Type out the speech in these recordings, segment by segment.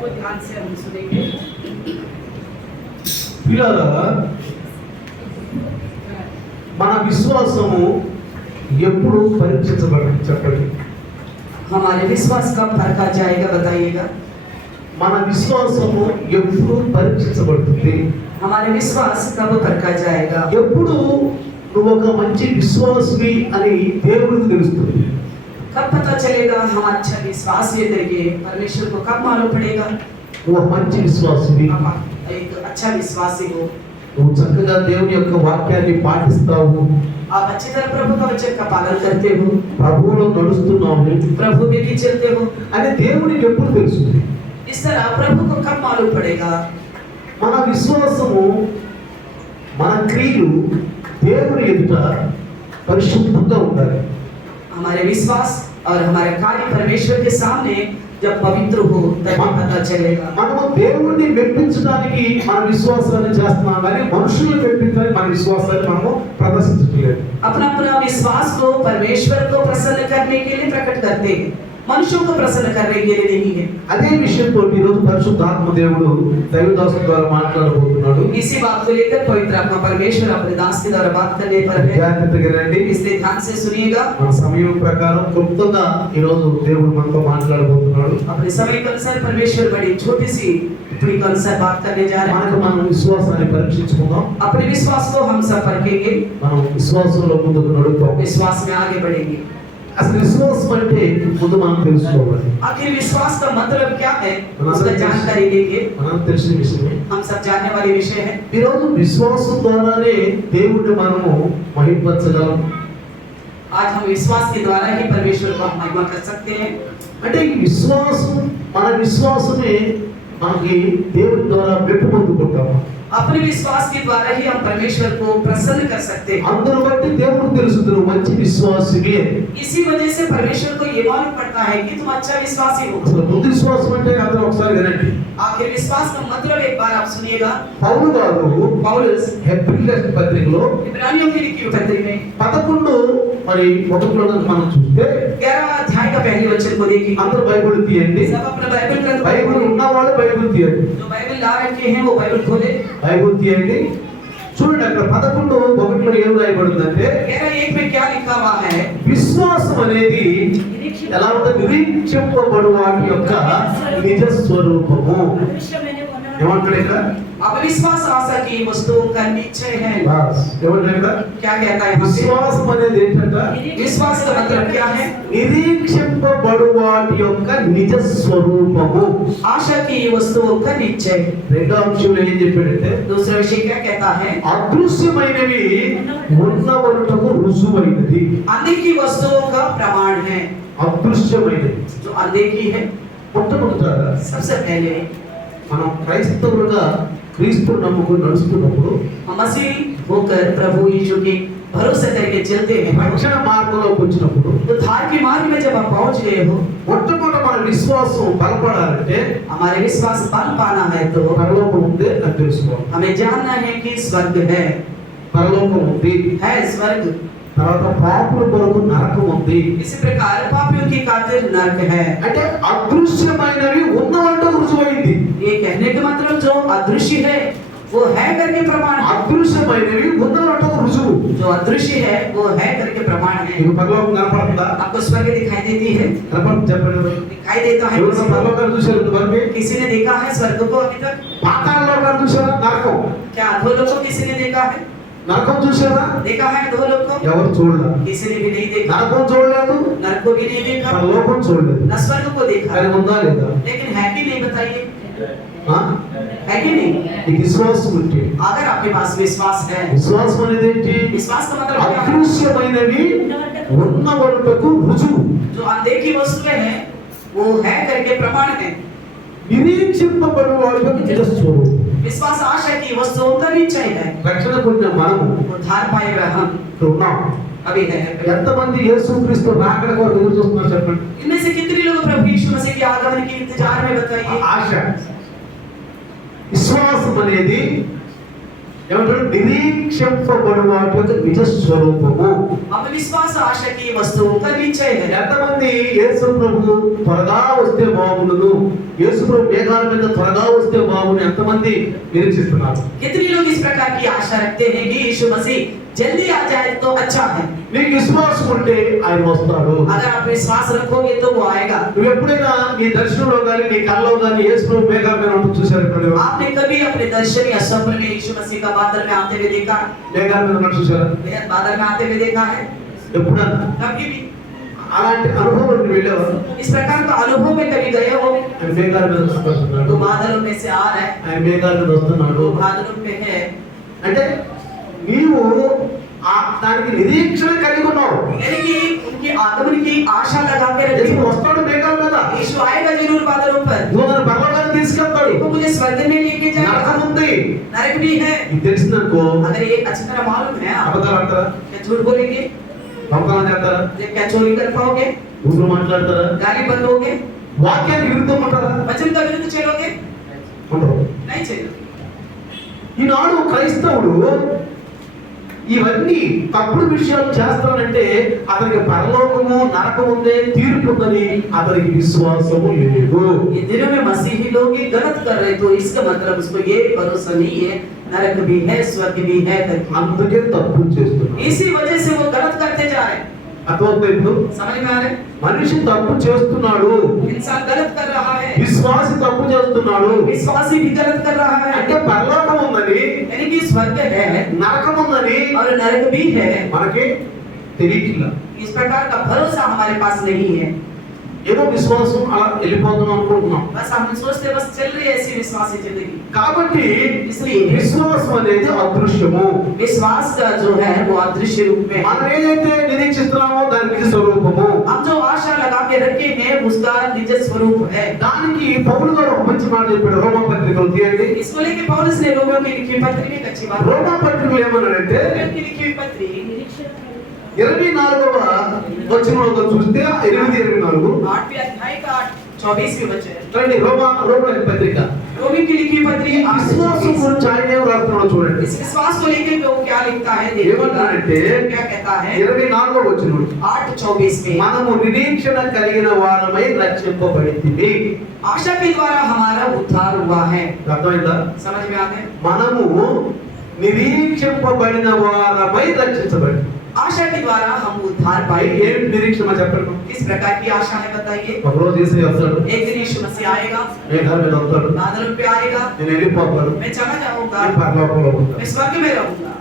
को ध्यान से हम सुनेंगे। పిల్లరా మన విశ్వాసము ఎప్పుడు పరీక్షించబడుతుంది చెప్పండి. हमारे विश्वास कब परखा जाएगा बताइएगा। మన విశ్వాసము ఎప్పుడు పరీక్షించబడుతుంది? हमारे विश्वास कब परखा जाएगा। ఎప్పుడు నువ్వు ఒక మంచి విశ్వాసివి అని దేవుడికి తెలుస్తుంది? कब पता चलेगा हम अच्छा विश्वास ये करके परमेश्वर को कब मालूम पड़ेगा। నువ్వు ఒక మంచి విశ్వాసివి, आप एक अच्छा विश्वासी हो, నువ్వు చక్కగా దేవుని యొక్క వాక్యాన్ని పాటిస్తావు, आप अच्छी तरह प्रभु का वचन का पालन करते हो, ప్రభువులో నడుస్తున్నావు प्रभु में भी चलते हो। అని దేవునికి ఎప్పుడు తెలుస్తుంది? इस तरह प्रभु को कब मालूम पड़ेगा। మన విశ్వాసము, మన క్రియలు దేవుని ఎదుట పరిశుద్ధంగా ఉండాలి. हमारे विश्वास और हमारे कार्य परमेश्वर के सामने जब पवित्र हो तब पता चलेगा। మనము దేవుణ్ణి మెప్పించడానికి మన విశ్వాసాన్ని చేస్తున్నాం కానీ మనుషుల్ని మెప్పించడానికి మన విశ్వాసాన్ని మనము ప్రదర్శించట్లేదు. अपना अपना विश्वास को परमेश्वर को प्रसन्न करने के लिए प्रकट करते हैं, मनुष्यों को प्रसन्न करने के लिए नहीं है। అదే విషయంతో ఈ రోజు పరిశుద్ధాత్మ దేవుడు దైవదాసు ద్వారా మాట్లాడబోతున్నాడు. इसी बात को लेकर पवित्र आत्मा परमेश्वर अपने दास के द्वारा बात करने पर है। జాగ్రత్తగా రండి. इसलिए ध्यान से सुनिएगा। మన సమయం ప్రకారం క్లుప్తంగా ఈ రోజు దేవుడు మనతో మాట్లాడబోతున్నాడు. अपने समय के अनुसार परमेश्वर बड़ी छोटी सी टिप्पणी के अनुसार बात करने जा रहे हैं। మనకు మన విశ్వాసాన్ని పరీక్షించుకుందాం. अपने विश्वास को हम सब परखेंगे, మనం విశ్వాసంలో ముందుకు నడుద్దాం. विश्वास में आगे बढ़ेंगे। అసలు విశ్వాసం అంటే ముందు మనం తెలుసుకోవాలి. आखिर विश्वास का मतलब क्या है उसका जानकारी लेंगे। మనం తెలిసిన విషయమే. हम सब जानने वाले विषय है। ఈ రోజు విశ్వాసం ద్వారానే దేవుడిని మనము మహిమపరచగలం. आज हम विश्वास के द्वारा ही परमेश्वर को महिमा कर सकते हैं। అంటే ఈ విశ్వాసం, మన విశ్వాసమే మనకి దేవుడి ద్వారా మెప్పు పొందుకుంటాము. अपने विश्वास के द्वारा ही हम परमेश्वर को प्रसन्न कर सकते हैं। అందరూ బట్టి దేవుడికి తెలుసు నువ్వు మంచి విశ్వాసివి. इसी वजह से परमेश्वर को ये मालूम पड़ता है कि तुम अच्छा विश्वासी हो। అసలు ముందు విశ్వాసం అంటే అందరూ ఒకసారి వినండి. आखिर विश्वास का मतलब एक बार आप सुनिएगा। పౌలు గారు पौलुस హెబ్రీ పత్రికలో इब्रानियों की लिखी हुई पत्री में 11:1 మనం చూస్తే 11 अध्याय का पहले वचन को देखिए। అందరూ బైబిల్ తీయండి. सब अपना बाइबल ग्रंथ బైబిల్ ఉన్నవాళ్ళు బైబిల్ తీయండి. जो बाइबल ला रखे हैं वो बाइबल खोले। బైబిల్ తీయండి. చూడండి అక్కడ 11:1 ఏం రాయబడిందంటే 11:1 में क्या लिखा हुआ है। విశ్వాసం అనేది ఎలా ఉంటుంది? నిరీక్షింపబడు వాటి యొక్క నిజ స్వరూపము. ఏమంటాడు ఇక్కడ? अब विश्वास आशा की वस्तुओं का निश्चय है। బస్ ఏమంటాడు ఇక్కడ? क्या कहता है यहाँ पे? విశ్వాసం అనేది ఏంటంటే विश्वास का मतलब क्या है। నిరీక్షింపబడు వాటి యొక్క నిజ స్వరూపము. आशा की वस्तुओं का निश्चय। రెండో అంశంలో ఏం చెప్పాడంటే दूसरा विषय क्या कहता है। అదృశ్యమైనవి ఉన్నవరుటకు రుజువైనది. अनदेखी वस्तुओं का प्रमाण है। అదృశ్యమైనది जो अनदेखी है మొట్టమొదట सबसे पहले మనం క్రైస్తవులుగా క్రీస్తు నమ్ముకుని నడుస్తున్నప్పుడు हम मसीह होकर प्रभु यीशु के भरोसे करके चलते हैं। రక్షణ మార్గంలోకి వచ్చినప్పుడు तो धार के मार्ग में जब आप पहुंच गए हो, మొట్టమొదట మన విశ్వాసం బలపడాలంటే हमारे विश्वास बल पाना है तो పరలోకం ఉంది అని తెలుసుకోవాలి. हमें जानना है कि स्वर्ग है। పరలోకం ఉంది. स्वर्ग। తర్వాత పాపుల కొరకు నరకం ఉంది. इसी प्रकार पापियों की खातिर नरक है। అంటే అదృశ్యమైనవి ఉన్నవంటే రుజువైంది. ये कहने का मतलब जो अदृश्य है वो है करके प्रमाण है। అదృశ్యమైనవి ఉన్నవంటే రుజువు. जो अदृश्य है वो है करके प्रमाण है। మీకు పరలోకం కనపడుతుందా? आपको स्वर्ग दिखाई देती है? కనపడుతుంది చెప్పండి. दिखाई देता है? ఎవరు పరలోకాన్ని చూశారు ఇంతవరకు? किसी ने देखा है स्वर्ग को अभी तक? పాతాళ లోకాన్ని చూశారా? నరకం. क्या अधोलोक को किसी ने देखा है? నరకం చూశారా? देखा है अधोलोक को? ఎవరు చూడలేదు. किसी ने भी नहीं देखा। నరకం చూడలేదు, नरक को भी नहीं देखा, పరలోకం చూడలేదు. न स्वर्ग को देखा। కానీ ఉందా లేదా? लेकिन है कि नहीं बताइए। ఆ? है कि नहीं? ఈ విశ్వాసం ఉంటే, अगर आपके पास विश्वास है, విశ్వాసం అనేది ఏంటి? विश्वास का मतलब क्या है? అదృశ్యమైనవి ఉన్నవరుటకు రుజువు. जो अनदेखी वस्तुएं हैं वो है करके प्रमाण है। నిరీక్షింపబడు వాటి యొక్క నిజ స్వరూపం. विश्वास आशा की वस्तुओं का निश्चय है। రక్షణ పొందిన మనము उद्धार पाए हुए हम ఇక్కడ ఉన్నాం. अभी है। ఎంతమంది యేసుక్రీస్తు రాకడ కొరకు ఎదురు చూస్తున్నారు చెప్పండి? इनमें से कितने लोग प्रभु यीशु मसीह के आगमन के इंतजार में बताइए। ఆశ, విశ్వాసం అనేది ఏమంటారు? నిరీక్షింపబడు వాటి యొక్క నిజ స్వరూపము. हम विश्वास आशा की वस्तुओं का निश्चय है। ఎంతమంది యేసు ప్రభు త్వరగా వస్తే బాగుండును, యేసు ప్రభు మేఘాల మీద త్వరగా వస్తే బాగుండు ఎంతమంది నిరీక్షిస్తున్నారు? कितने लोग इस प्रकार की आशा रखते हैं कि यीशु मसीह जल्दी आ जाए तो अच्छा है। నీకు విశ్వాసం ఉంటే ఆయన వస్తాడు. अगर आप विश्वास रखोगे तो वो आएगा। నువ్వు ఎప్పుడైనా నీ దర్శనంలో కానీ నీ కల్లో కానీ యేసు ప్రభు మేఘాల మీద ఉన్నట్టు చూశారు? आपने कभी अपने दर्शन या स्वप्न में यीशु मसीह का बादल में आते हुए देखा? మేఘాల మీద ఉన్నట్టు చూశారా? बादल में आते हुए देखा है? ఎప్పుడన్నా कभी भी అలాంటి అనుభవం నువ్వు వెళ్ళావా? इस प्रकार का अनुभव में कभी गए हो? ఆయన మేఘాల మీద వస్తున్నాడు, वो बादलों में से आ रहा है, ఆయన మేఘాల మీద వస్తున్నాడు वो बादलों में है। అంటే నీవు దానికి నిరీక్షణ కలిగి ఉన్నావు. यानी कि उनके आगमन की आशा लगा के रखी యేసు हो। వస్తాడు మేఘాల మీద, यीशु आएगा जरूर बादलों पर, నువ్వు నన్ను పరలోకానికి తీసుకెళ్తాడు, वो मुझे स्वर्ग में लेके నరకం जाएगा, ఉంది. नरक भी है। ఇది తెలిసిందనుకో अगर ये अच्छी तरह मालूम है, आप అబద్ధాలు అంటారా? क्या झूठ बोलेंगे? దొంగతనం చేస్తారా? क्या चोरी कर पाओगे? ఊరు మాట్లాడతారా? गाली बंदोगे? వాక్యానికి విరుద్ధం ఉంటారా? वचन का विरुद्ध चलोगे? ఉండరు. नहीं चलोगे। ఈనాడు క్రైస్తవుడు ఇవన్నీ తప్పుడు విషయాలు చేస్తానంటే అతనికి పరలోకము నరకం ఉందే తీర్పు ఉందని అతనికి విశ్వాసము లేదు. ये दिनों में मसीही लोग ये गलत कर रहे, तो इसका मतलब उसको ये भरोसा नहीं है नरक भी है स्वर्ग भी है करके। అందుకే తప్పు చేస్తున్నాడు. इसी वजह से वो गलत करते जा रहे हैं। అర్థమవుతుంది ఇప్పుడు? समझ में आ रहे? మనిషి తప్పు చేస్తున్నాడు, इंसान गलत कर रहा है, విశ్వాసి తప్పు చేస్తున్నాడు विश्वासी भी गलत कर रहा है। అంటే పరలోకం ఉందని यानी कि स्वर्ग है నరకం ఉందని और नरक भी है, మనకి తెలియట్లా. इस प्रकार का भरोसा हमारे पास नहीं है। ఏదో విశ్వాసం అలా వెళ్ళిపోతున్నాం అనుకుంటున్నాం. बस हम सोचते बस चल रही है ऐसी विश्वासी जिंदगी। కాబట్టి इसलिए విశ్వాసం అనేది అదృశ్యము. विश्वास का जो है वो अदृश्य रूप में है। మనం ఏదైతే నిరీక్షిస్తున్నామో దాని నిజ స్వరూపము. हम जो आशा लगा के रखे हैं उसका निज स्वरूप है। దానికి పౌలు గారు ఒక మంచి మాట చెప్పాడు. రోమా పత్రికలు తీయండి. इसको लेके पौलुस ने रोमियो की लिखी पत्री में एक अच्छी बात రోమా పత్రికలు ఏమన్నాడంటే रोमियो की लिखी पत्री 24వ వచనంలో చూస్తే 8:24 8वें अध्याय का 24वें वचन। రండి రోమా పత్రిక रोमियो की लिखी पत्री విశ్వాసం గురించి ఆయన ఏం రాస్తున్నాడో చూడండి. इस विश्वास को लेकर वो क्या लिखता है देखिए। ఏమన్నాడంటే क्या कहता है 24వ వచనం 8:24 में, మనము నిరీక్షణ కలిగిన వారమై రక్షింపబడితిమి. आशा के द्वारा हमारा उद्धार हुआ है। అర్థమైందా? समझ में आते हैं? మనము నిరీక్షింపబడిన వారమై రక్షించబడి. आशा के द्वारा हम उद्धार पाए। ఏమిటి నిరీక్షణ చెప్పండి. किस प्रकार की आशा है बताइए? ఒకరోజు యేసు వస్తాడు, एक दिन यीशु मसीह आएगा, మేఘాల మీద వస్తాడు, बादलों पे आएगा, నేను వెళ్ళిపోతాడు, मैं चला जाऊंगा, నేను పరలోకంలో ఉంటాను. मैं स्वर्ग में रहूंगा।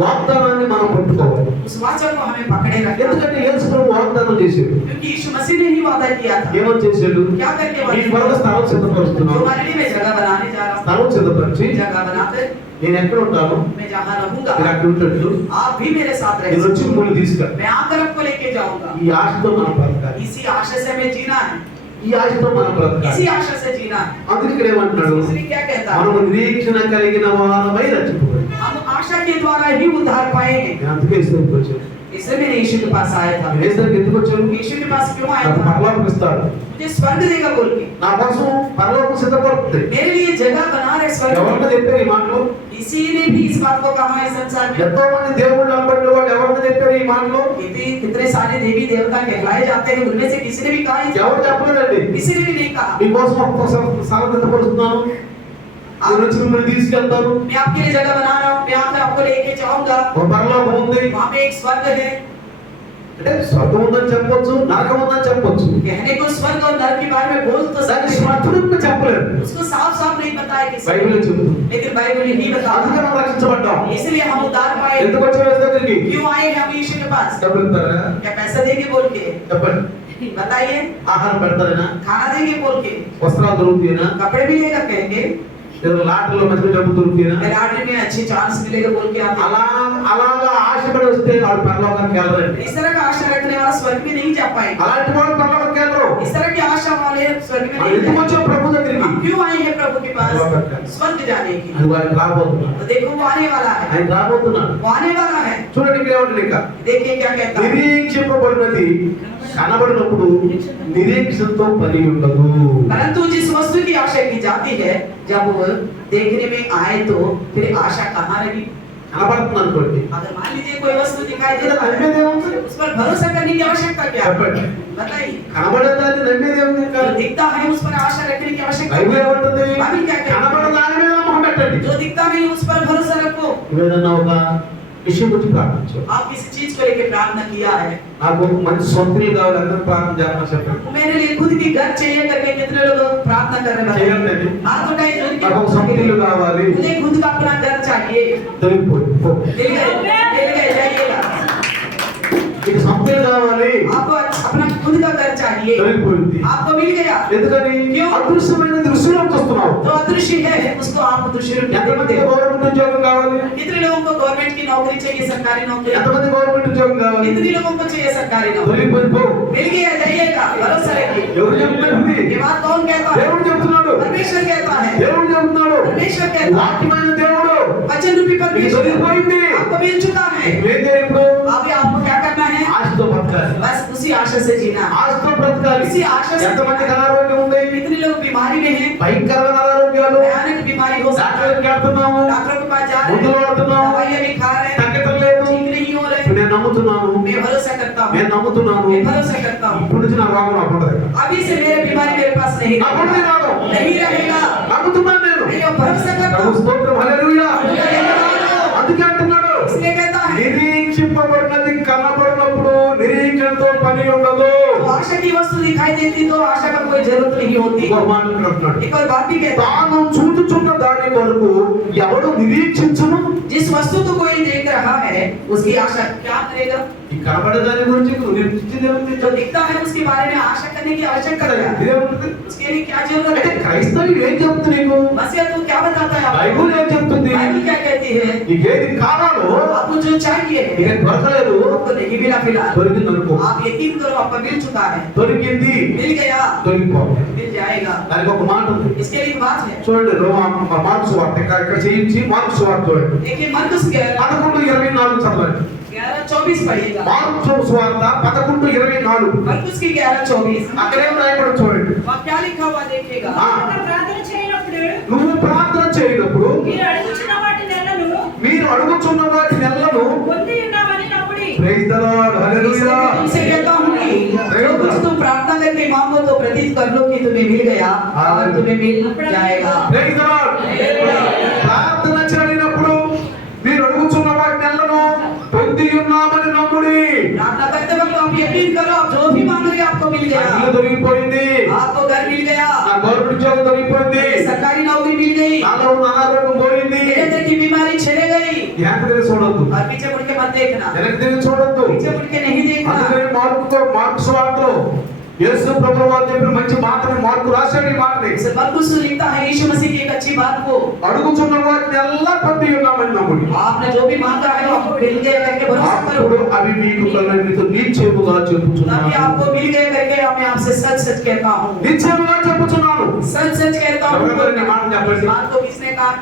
వాగ్దానాన్ని మనం పట్టుకోవాలి. उस वाचा को हमें पकड़े रखना, ఎందుకంటే యేసు ప్రభు వాగ్దానం చేశాడు. क्योंकि यीशु मसीह ने ही वादा किया था। ఏమని చేశాడు? क्या करके ఈ वादा? కొరకు స్థలం సిద్ధపరుస్తున్నాను. तुम्हारे लिए मैं जगह बनाने जा रहा స్థలం సిద్ధపరిచి हूँ। जगह बनाकर నేను ఎక్కడ ఉంటాను मैं जहाँ रहूंगा మీరు అక్కడ ఉంటట్లు आप भी मेरे साथ నేను रहे। వచ్చి మిమ్మల్ని తీసుకెళ్ళి. मैं आकर आपको लेके जाऊंगा। ఈ ఆశతో మనం బ్రతకాలి. इसी आशा से हमें जीना है, ఈ ఆశతో మనం బ్రతకాలి. इसी आशा से जीना है। అందుకే ఇక్కడ ఏమంటున్నాడు? इसलिए क्या कहता మనము है? నిరీక్షణ కలిగిన వారమై రక్షింపబడి. हम आशा के द्वारा ही उद्धार पाएंगे। నేను అందుకే యేసుకి వచ్చాను. इसलिए मैंने यीशु के पास आया था। నేను యేసుకి ఎందుకు వచ్చాను? यीशु के पास क्यों आया నాకు था? పరలోకం ఇస్తాడు, मुझे स्वर्ग देगा बोल के, నా కోసం పరలోకం సిద్ధపడుతుంది. मेरे लिए जगह बना रहे स्वर्ग ఎవరిని में। చెప్పారు ఈ మాటలు? किसी ने भी इस बात को कहा है संसार में। ఎంతో మంది దేవుళ్ళు అనబడిన వాళ్ళు ఎవరిని చెప్పారు ఈ మాటలు? कितने सारे देवी देवता कहलाए जाते हैं, उनमें से किसी ने भी कहा है? ఎవరు చెప్పలేదండి. किसी ने भी नहीं कहा। మీకోసం ఒక్కోసారి సిద్ధపడుతున్నాను, నేను వచ్చి మిమ్మల్ని తీసుకెళ్తాను, मैं आपके लिए जगह बना रहा हूँ, मैं यहाँ पे आपको लेके जाऊंगा, ఒక పరలోకం ఉంది. वहाँ पे एक स्वर्ग है। అంటే స్వర్గం ఉందని చెప్పొచ్చు, నరకం ఉందని చెప్పొచ్చు. कहने को स्वर्ग और नरक के बारे में बोल तो దాన్ని सकते हैं, స్పష్టంగా చెప్పలేరు. उसको साफ साफ नहीं बताया किसी ने। బైబిల్ చెబుతుంది. लेकिन बाइबल ही అందుకే बताता, మనం రక్షించబడ్డాం. इसलिए हम उद्धार पाए। ఎందుకు వచ్చారు యేసు దగ్గరికి? क्यों आए हम यीशु के पास? డబ్బులు ఇస్తారా? क्या पैसा देंगे बोल के? చెప్పండి. बताइए। ఆహారం పెడతారేనా? खाना देंगे बोल के? వస్త్రాలు దొరుకుతాయేనా? कपड़े भी लेगा कहेंगे? లేదా లాటరీలో మంచి డబ్బు దొరుకుతాయేనా? लॉटरी में अच्छी चांस मिलेगा बोल के आप? అలాగా ఆశపడి వస్తే వాడు పరలోకానికి వెళ్ళరండి. इस तरह का आशा रखने वाला स्वर्ग में नहीं जा पाएंगे। అలాంటి వాడు పరలోకానికి వెళ్ళరు. इस तरह की आशा वाले स्वर्ग में नहीं ఎందుకు जाएंगे। వచ్చావు ప్రభు దగ్గరికి? हम क्यों आए हैं प्रभु के पास? स्वर्ग जाने की। అది వాడికి రాబోతున్నాడు. तो देखो वो आने वाला है, ఆయన రాబోతున్నాడు. वो आने वाला है। చూడండి ఇక్కడ ఏమంటుంది ఇంకా, देखिए क्या कहता है? నిరీక్షింపబడినది కనబడినప్పుడు నిరీక్షణతో పని ఉండదు. परंतु जिस वस्तु की तभी आशा की जाती है, जब वो देखने में आए तो फिर आशा कहाँ रही। కనబడుతుంది అనుకోండి, अगर मान लीजिए कोई वस्तु दिखाई ఇక్కడ देता है, నమ్మేది ఏముంది? उस पर भरोसा करने की आवश्यकता क्या है? చెప్పండి. बताइए। కనబడేదాన్ని నమ్మేది ఏముంది ఇంకా? जो दिखता है उस पर आशा रखने की आवश्यकता బైబిల్ क्या है? ఏమంటుంది? बाइबल क्या कहती है? కనబడ దాని మీద నమ్మకం పెట్టండి. जो दिखता नहीं उस पर भरोसा रखो। ఏదైనా ఒక విషయం గురించి ప్రార్థించు. आप किसी चीज को लेकर प्रार्थना किया है, నాకు ఒక మంచి సొంత ఇల్లు కావాలి, అందరూ ప్రార్థన చేస్తాను చెప్పండి. मेरे लिए खुद की घर चाहिए करके कितने लोग प्रार्थना कर रहे हैं? చేయండి. हाथ उठाइए जो నాకు ఒక సొంత ఇల్లు కావాలి. मुझे खुद का अपना घर चाहिए। తొలగిపోయి పో. मिल गए जाइएगा। నీకు సొంత ఇల్లు కావాలి, आपको अपना खुद का घर चाहिए, తొలగిపోయింది. आपको मिल गया। ఎందుకని? అదృశ్యమైన దృశ్యంలోకి వస్తున్నావు. जो अदृश्य है उसको आप दृश्य रूप में ఎంతమంది देखते हो। గవర్నమెంట్ ఉద్యోగం కావాలి? कितने लोगों को गवर्नमेंट की नौकरी चाहिए, सरकारी नौकरी? ఎంతమంది గవర్నమెంట్ ఉద్యోగం కావాలి? कितने लोगों को चाहिए सरकारी नौकरी? తొలగిపోయి పో. मिल गया जाइएगा, भरोसा रखिए। ఎవరు చెప్తున్నారు? ये बात कौन कहता है? దేవుడు చెప్తున్నాడు. परमेश्वर कहता है। దేవుడు చెప్తున్నాడు. परमेश्वर कहता है। వాక్యమైన దేవుడు वचन रूपी నీకు परमेश्वर తొలగిపోయింది. आपको मिल चुका है। ఏం చేయాలి ఇప్పుడు? अभी आपको क्या करना है? ఆశతో బ్రతకాలి. बस उसी आशा से जीना। ఆశతో బ్రతకాలి. इसी आशा से ఎంతమందికి అనారోగ్యం ఉంది? कितने लोग बीमारी में हैं? భయంకరమైన అనారోగ్యాలు. भयानक बीमारी हो सकता है। డాక్టర్కి వెళ్తున్నాము, डॉक्टर के पास जा रहे మందులు हैं, వాడుతున్నాము, दवाइयाँ भी खा रहे हैं, తగ్గటం లేదు. ठीक नहीं हो रहे। నేను నమ్ముతున్నాను, मैं भरोसा करता हूँ, నేను నమ్ముతున్నాను. मैं भरोसा करता हूँ। ఇప్పుడు నుంచి నా రోగం నాకు ఉండదు. अभी से मेरे बीमारी मेरे पास नहीं నాకు ఉండదు ఈ రోగం. नहीं रहेगा। నమ్ముతున్నాను నేను. मैं ये भरोसा करता ప్రభు हूँ। స్తోత్రం, హల్లెలూయా. అందుకే అంటున్నాడు, इसलिए कहता है నిరీక్షింపబడినది కనబడినప్పుడు నిరీక్షణతో పని ఉండదు. तो आशा की वस्तु दिखाई देती तो आशा का कोई जरूरत नहीं होती। ఇంకో మాట ఇక్కడ అంటున్నాడు, एक और बात भी कहता है, తాను చూచుచున్న దాని కొరకు ఎవడు నిరీక్షించును? जिस वस्तु को कोई देख रहा है उसकी आशा क्या करेगा? ఈ కనబడే దాని గురించి నువ్వు నిరీక్షించేది ఏముంది? जो दिखता है उसके बारे में आशा करने की आवश्यकता क्या है? ఇదేముంటుంది? उसके लिए क्या जरूरत అంటే है? క్రైస్తవులు ఏం చెప్తుంది నీకు? मसीह तो क्या बताता है आपको? బైబిల్ ఏం చెప్తుంది? बाइबल क्या कहती है? నీకేది కావాలో आपको जो चाहिए నీకు దొరకలేదు, आपको नहीं मिला फिलहाल, దొరికింది అనుకో. आप यकीन करो आपको मिल चुका है। దొరికింది, मिल गया, దొరికిపో. मिल जाएगा। దానికి ఒక మాట ఉంది. इसके लिए एक बात है। చూడండి, మార్కు సువార్త ఇక్కడ చేయించి మార్కు సువార్త చూడండి. देखिए मरकुस 11:24 చదవండి. 11:24 पढ़िएगा। మార్కు సువార్త 11:24. मरकुस की 11:24 అక్కడేం రాయబడి చూడండి. वहाँ क्या लिखा हुआ देखिएगा। ప్రార్థన చేయనప్పుడు నువ్వు ప్రార్థన చేయనప్పుడు మీరు అడుగుచున్న వాటి నెలను మీరు అడుగుచున్న వాటి నెలను పొంది ఉన్నామని నమ్ముడి. ప్రైజ్ ద లార్డ్, హల్లెలూయా. तुमसे कहता हूँ कि जो कुछ तुम प्रार्थना करके मांगो तो प्रतीत कर लो कि तुम्हें मिल गया और तुम्हें मिल जाएगा। Praise the lord. ప్రార్థన చేయనప్పుడు మీరు అడుగుచున్న వాటి నెలను పొంది ఉన్నామని నమ్ముడి. प्रार्थना करते वक्त आप यकीन करो आप जो भी मांग रहे हैं आपको मिल నా गया। ఇల్లు దొరికిపోయింది, आपको घर मिल गया, నా గవర్నమెంట్ ఉద్యోగం దొరికిపోయింది, सरकारी नौकरी मिल गई, నాలో ఉన్న అనారోగ్యం పోయింది. मेरे अंदर की बीमारी चले गई। వెనక్కి తిరిగి చూడొద్దు, और पीछे मुड़ के मत देखना, వెనక్కి తిరిగి చూడొద్దు. पीछे मुड़ के नहीं देखना। అందుకని మార్కు సువార్తలో యేసు ప్రభువు వారు చెప్పిన మంచి మాటని మార్కు రాశాడు. ఈ మాటని इसे मरकुस लिखता है यीशु मसीह की एक अच्छी बात को, అడుగుచున్న వాటిని ఎల్లా పొంది ఉన్నామని నమ్ముడి. आपने जो भी मांगा है वो आपको मिल गया करके भरोसा అప్పుడు करो। అవి మీకు కలిగినతో నిశ్చయముగా तभी చెప్పుచున్నాను. आपको मिल गया करके मैं आपसे सच सच कहता हूँ, నిశ్చయముగా చెప్పుచున్నాను. सच सच कहता हूँ। ఎవరెవరు ఈ మాట చెప్పండి? इस बात को किसने कहा?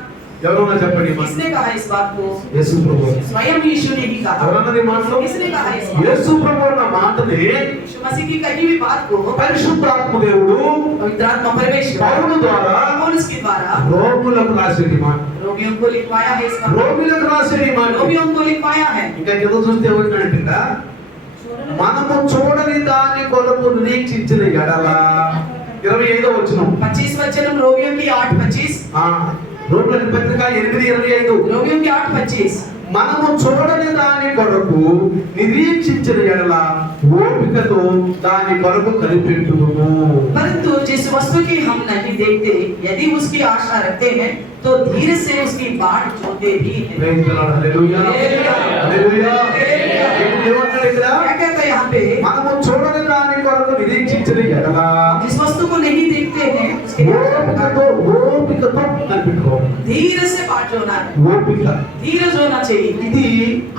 ఎవరన్నా చెప్పండి ఈ మాట. किसने कहा इस बात को? యేసు ప్రభువు. स्वयं यीशु ने ही कहा। ఎవరన్నా ఈ మాటలో? किसने कहा इस बात? యేసు ప్రభువు అన్న మాటని यीशु मसीह की कही हुई बात को పరిశుద్ధాత్మ దేవుడు पवित्र आत्मा परमेश्वर పౌలు ద్వారా पौलुस के द्वारा రోగులకు రాసేది మాట. रोगियों को लिखवाया है इसका, రోగులకు రాసేది మాట. रोगियों को लिखवाया है। ఇంకా కింద చూస్తే ఏమంటాడంటే, మనము చూడని దాని కొరకు నిరీక్షించిన ఎడల 25వ వచనం. 25 वचन रोगियों की 8:25, రోగుల పత్రిక 8:25. रोगियों की 8:25। మనము చూడని దాని కొరకు నిరీక్షించిన ఎడల ఓపికతో దాని కొరకు కనిపెట్టుదుము. परंतु जिस वस्तु की हम नहीं देखते यदि उसकी आशा रखते हैं तो धीरे से उसकी बाट जोते भी हैं। Praise the Lord, hallelujah. హల్లెలూయా. ఏమంటాడు ఇక్కడ? क्या कहता है यहाँ पे? మనము చూడని దాని కొరకు నిరీక్షించిన ఎడల जिस वस्तु को नहीं देखते हैं उसके ఓపికతో కనిపెట్టుకోవాలి. धीरे से बाट जोना है, ఓపిక धीरज होना चाहिए। ఇది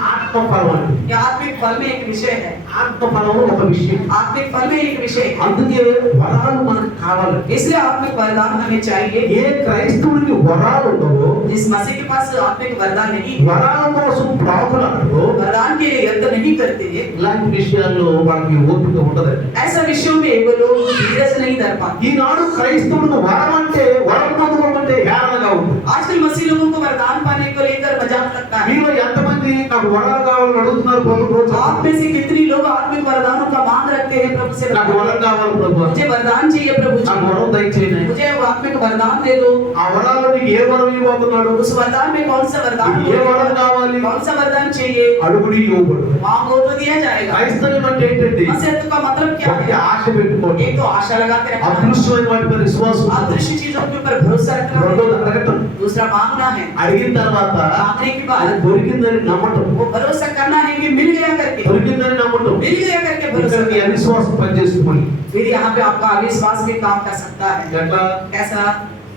ఆత్మఫలం అండి. ये आत्मिक फल में एक विषय है, ఆత్మఫలం ఒక విషయం. आत्मिक फल में एक विषय है। అందుకే వరాలు మనకు కావాలి. इसलिए आत्मिक वरदान हमें चाहिए। ఏ క్రైస్తవుడికి వరాలు ఉండవో, जिस मसीह के पास आत्मिक वरदान नहीं, వరాల కోసం ప్రాకులాడో, वरदान के लिए यत्न नहीं करते, ఇలాంటి విషయాల్లో వాళ్ళకి ఓపిక ఉండదండి. ऐसा विषयों में वो लोग धीरज नहीं धर पाते। ఈనాడు క్రైస్తవుడికి వరం అంటే అంటే వరం పొందుకోమంటే హేళనగా ఉంది. आजकल मसीह लोगों को वरदान पाने को लेकर मजाक लगता है। మీలో ఎంతమంది నాకు వరాలు కావాలని అడుగుతున్నారు ప్రభు రోజు? आप में से कितनी लोग आत्मिक वरदानों का मांग रखते हैं प्रभु से? నాకు వరం కావాలి ప్రభు, मुझे वरदान चाहिए प्रभु जी, నాకు వరం దయచేయండి. मुझे वो आत्मिक वरदान दे दो। ఆ వరాల్లో నీకు ఏ వరం ఇవ్వబోతున్నాడు? उस वरदान में कौन सा वरदान ఏ వరం కావాలి? कौन सा वरदान चाहिए? అడుగుడి ఇవ్వబడుతుంది. मांगो तो दिया जाएगा। క్రైస్తవం అంటే ఏంటండి? मसीहत्व का मतलब क्या ఒకటి है? ఆశ పెట్టుకోండి, एक तो आशा लगा के रखना, అదృశ్యమైన వాటిపై విశ్వాసం, अदृश्य चीजों के ऊपर भरोसा रखना, రెండోది అడగటం, दूसरा मांगना है, అడిగిన తర్వాత मांगने के అది बाद దొరికిందని నమ్మటం, वो भरोसा करना है कि मिल गया करके, దొరికిందని నమ్మటం. मिल गया करके भरोसा ఇక్కడ నీ करना। అవిశ్వాసం పనిచేస్తుంది. फिर यहाँ पे आपका अविश्वास भी काम कर सकता है। ఎట్లా? कैसा?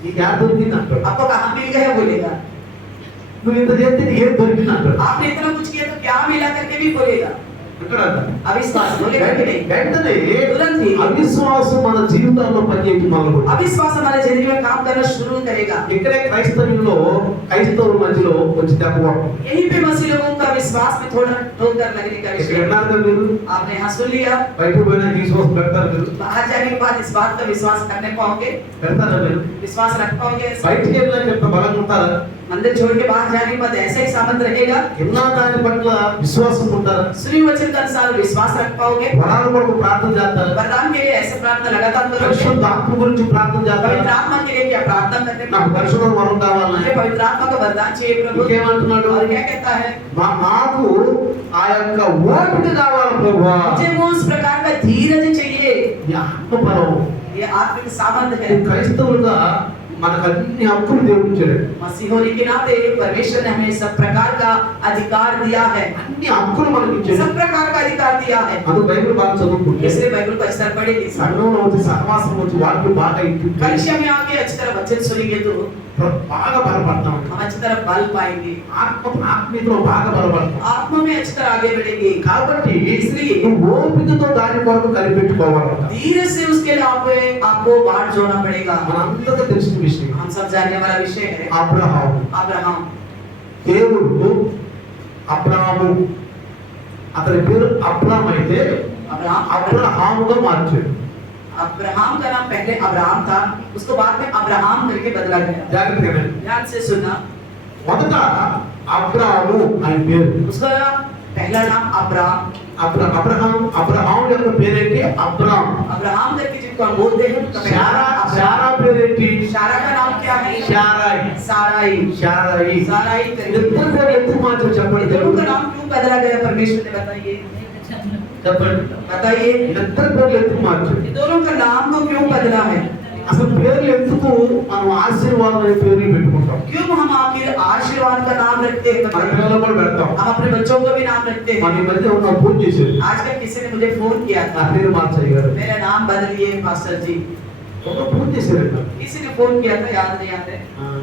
నీకు యాడ్ దొరికింది అంటాడు. आपको कहाँ मिल गया बोलेगा, నువ్వు ఇంత చేస్తే నీకు ఏం దొరికింది అంటాడు. आपने इतना कुछ किया तो क्या मिला करके भी बोलेगा। ఎక్కడ? अविश्वास बोलेगा कि नहीं? వెంటనే तुरंत ही అవిశ్వాసం మన జీవితాల్లో పనిచేయడం మొదలుపెట్టింది. अविश्वास हमारे जिंदगी में काम करना शुरू करेगा। ఇక్కడే క్రైస్తవుల మధ్యలో వచ్చి దెబ్బకొట్టడం. यहीं पे मसीह लोगों का विश्वास में थोड़ा ठोकर लगने का ఇక్కడ विषय। విన్నారు కదా మీరు? आपने यहाँ सुन लिया, బయటకు పోయినా ఈ విశ్వాసం పెడతారు మీరు? बाहर जाने के बाद इस बात का विश्वास करने पाओगे, పెడతారా మీరు? विश्वास रख पाओगे? బయటికి వెళ్ళినా చెప్తా బలంగా ఉంటారా? मंदिर छोड़ के बाहर जाने के बाद ऐसा ही सामर्थ रहेगा? ఎన్నో దాని పట్ల విశ్వాసం ఉంటారా? सुनी वचन के अनुसार विश्वास रख पाओगे? వరాల కొరకు ప్రార్థన చేస్తారా? वरदान के लिए ऐसे प्रार्थना लगातार करोगे? పరిశుద్ధ ఆత్మ గురించి ప్రార్థన पवित्र చేస్తారా? आत्मा के लिए क्या प्रार्थना करते నాకు हैं? పరిశుద్ధ వరం కావాలని. मुझे पवित्र आत्मा का वरदान चाहिए प्रभु। ఇంకేమంటున్నాడు? और क्या कहता है? నాకు ఆ యొక్క ఓపిక కావాలి ప్రభువా. मुझे वो उस प्रकार का धीरज चाहिए। ఈ ఆత్మపరం. ये आत्मिक सामर्थ्य ఈ है। క్రైస్తవులుగా మనకు అన్ని హక్కులు దేవుడు ఇచ్చాడు. मसीह होने के नाते परमेश्वर ने हमें सब प्रकार का अधिकार दिया है, అన్ని హక్కులు మనకి ఇచ్చాడు. सब प्रकार का अधिकार दिया है। అందుకు బైబిల్ బాగా చదువుకుంటే इसलिए बाइबल को अच्छी तरह पढ़ेंगे, సంఘంలో వచ్చి సహవాసం వచ్చి వాక్యం బాగా ఇంటింటే कलिसिया में आके अच्छी तरह वचन सुनेंगे तो బాగా బలపడతాం. हम अच्छी तरह बल पाएंगे, ఆత్మీయతలో బాగా బలపడతాం. आत्मा में अच्छी तरह आगे बढ़ेंगे। కాబట్టి इसलिए నువ్వు ఓపికతో దాని కొరకు కనిపెట్టుకోవాలంట. धीरे से उसके लिए आपको बाट जोड़ना पड़ेगा। మనందరికీ తెలిసిన విషయం हम सब जानने वाला विषय है అబ్రహాము. अब्राहम। దేవుడు అబ్రహాము అతని పేరు అబ్రామ్ అయితే అబ్రహాముగా మార్చాడు. अब्राहम का नाम पहले अब्राहम था, उसको बाद में अब्राहम करके बदला गया। జాగ్రత్తగా వినండి. ध्यान से सुनना, మొదట అబ్రాము ఆయన పేరు. उसका पहला नाम अब्राहम। అబ్రహాం యొక్క పేరేంటి? అబ్రామ్. अब्राहम करके जिनको हम बोलते हैं उनका पहला శారా नाम శారా अब्राहम। పేరేంటి? शारा का नाम क्या है? శారాయి. साराई। శారాయి. साराई करके ఇద్దరు పేరు ఎందుకు మార్చారు చెప్పండి? दोनों का नाम क्यों बदला गया परमेश्वर ने बताइए, చెప్పండి. बताइए ఇద్దరు పేర్లు ఎందుకు మార్చారు? ये दोनों का नाम को क्यों बदला है? అసలు పేర్లు ఎందుకు మనం ఆశీర్వాదం అనే పేర్లు పెట్టుకుంటాం? क्यों हम आखिर आशीर्वाद का नाम रखते हैं? మన बताइए। పిల్లలు కూడా పెడతాం. हम अपने बच्चों को भी नाम रखते మన हैं। ఈ మధ్య ఉన్న ఫోన్ చేశారు, आजकल किसी ने मुझे फोन किया నా था, పేరు మార్చయ్య గారు. मेरा नाम बदलिए पास्टर जी। ఒక ఫోన్ చేశారంట. किसी ने फोन किया था, याद नहीं आते,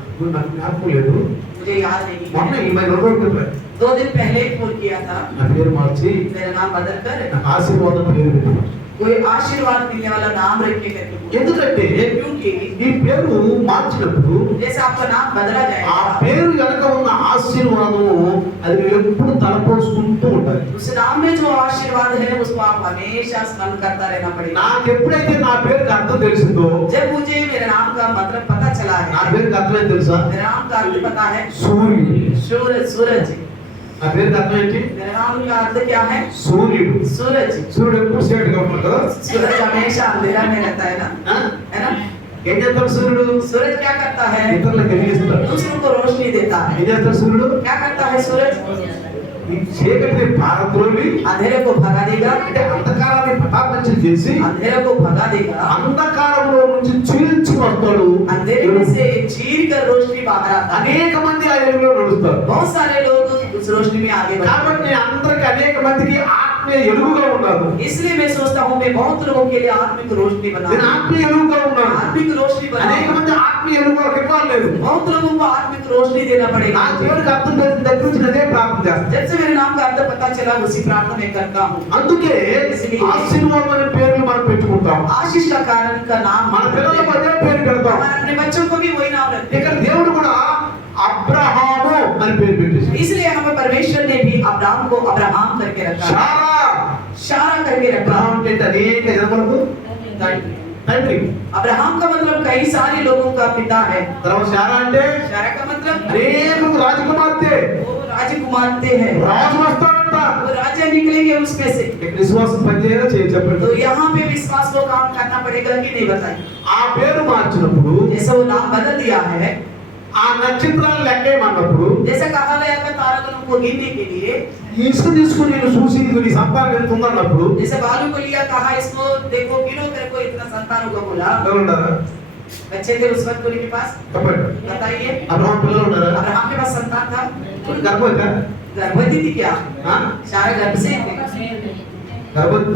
ఇప్పుడు నాకు జ్ఞాపకం లేదు. मुझे याद नहीं మొన్న है। ఈ మధ్య 2 రోజుల క్రితం 2 दिन पहले ही फोन किया था, నా పేరు మార్చి मेरा नाम बदल कर నాకు ఆశీర్వాదం పేరు పెట్టారు. कोई आशीर्वाद मिलने वाला नाम रखने करके बोला। ఎందుకంటే क्योंकि ఈ పేరు మార్చినప్పుడు जैसे आपका नाम बदला ఆ जाएगा, పేరు వెనక ఉన్న ఆశీర్వాదము అది నువ్వు ఎప్పుడు తలపోసుకుంటూ ఉండాలి. उस नाम में जो आशीर्वाद है उसको आप हमेशा स्मरण करता रहना पड़ेगा। నాకు ఎప్పుడైతే నా పేరుకి అర్థం తెలిసిందో, जब मुझे मेरे नाम का मतलब पता चला నా है, పేరుకి అర్థం ఏంటి తెలుసా? मेरे नाम का अर्थ पता है, సూర్యుడు. सूरज। सूरज, నా పేరుకి అర్థం ఏంటి? मेरे नाम का अर्थ क्या है? సూర్యుడు. सूरज। సూర్యుడు ఎప్పుడు సేటుగా ఉంటాడు కదా? सूरज हमेशा अंधेरा में रहता है ना, ఆ? है ना? ఏం చేస్తాడు సూర్యుడు? सूरज क्या करता है? ఇతరులకు తెలియజేస్తాడు. दूसरों को रोशनी देता है। ఏం చేస్తాడు సూర్యుడు? क्या करता है सूरज? ఈ చీకటిని పారద్రోలి अंधेरे को भगा देगा, అంటే అంధకారాన్ని పటాపంచలు చేసి अंधेरे को भगा देगा, అంధకారంలో నుంచి చీల్చి వస్తాడు. अंधेरे में से चीर कर रोशनी बाहर आता है। అనేక మంది ఆ వెలుగులో నడుస్తారు. बहुत सारे लोग उस रोशनी में आगे बढ़ते కాబట్టి అందరికి అనేక మందికి ఆత్మీయ ఎలుగుగా ఉన్నారు. हैं। इसलिए मैं सोचता हूँ मैं बहुत लोगों के लिए आत्मिक रोशनी నేను बनाऊं, ఆత్మీయ ఎలుగుగా ఉన్నాను. आत्मिक रोशनी అనేక बनाऊं। మంది ఆత్మీయ ఎలుగు వాళ్ళకి ఇవ్వలేదు. बहुत लोगों को आत्मिक रोशनी देना నా पड़ेगा। దేవుడికి అర్థం తెలిసిన దగ్గర నుంచి అదే ప్రార్థన చేస్తాను. जब से मेरे नाम का अर्थ पता चला उसी प्रार्थना मैं करता हूँ। అందుకే ఆశీర్వాదం అనే పేర్లు మనం పెట్టుకుంటాం. आशीष का कारण का नाम మన పిల్లలకు అదే పేరు పెడతాం. हमारे अपने बच्चों को भी वही नाम रखते ఇక్కడ हैं। దేవుడు కూడా అబ్రహాము అని పేరు పెట్టేశాడు. इसलिए हमें परमेश्वर ने भी अब्राहम को अब्राहम करके रखा, శారా. शारा करके रखा। అబ్రహాం అంటే అనేక జనములకు తండ్రి. अब्राहम का मतलब कई सारे लोगों का पिता है। తర్వాత శారా అంటే शारा का मतलब అనేక రాజకుమార్తె. वो राजकुमारते हैं, రాజు వస్తాడంట. वो राजा निकलेंगे उसमें से। ఇక్కడ విశ్వాసం పనిచేయాలా చెప్పండి. तो यहाँ पे विश्वास को काम करना पड़ेगा कि नहीं बताइए। ఆ పేరు మార్చినప్పుడు जैसे वो नाम बदल दिया है, ఆ నక్షత్రాలు లెక్కేయమన్నప్పుడు जैसे कहा गया था तारागणों को गिनने के लिए, ఈ ఇసుక తీసుకుని నేను చూసి ఇది నీ సంతానం ఎంత ఉందన్నప్పుడు जैसे बालू को लिया, कहा इसको देखो गिनो, तेरे को इतना संतान होगा बोला। ఎవరు ఉన్నారా? बच्चे थे उस वक्त उनके पास, చెప్పండి. बताइए। అబ్రహాం పిల్లలు ఉన్నారా? अब्राहम के पास संतान था, గర్భవతి गर्भवती थी क्या? सारे गर्भ से थे, గర్భవతి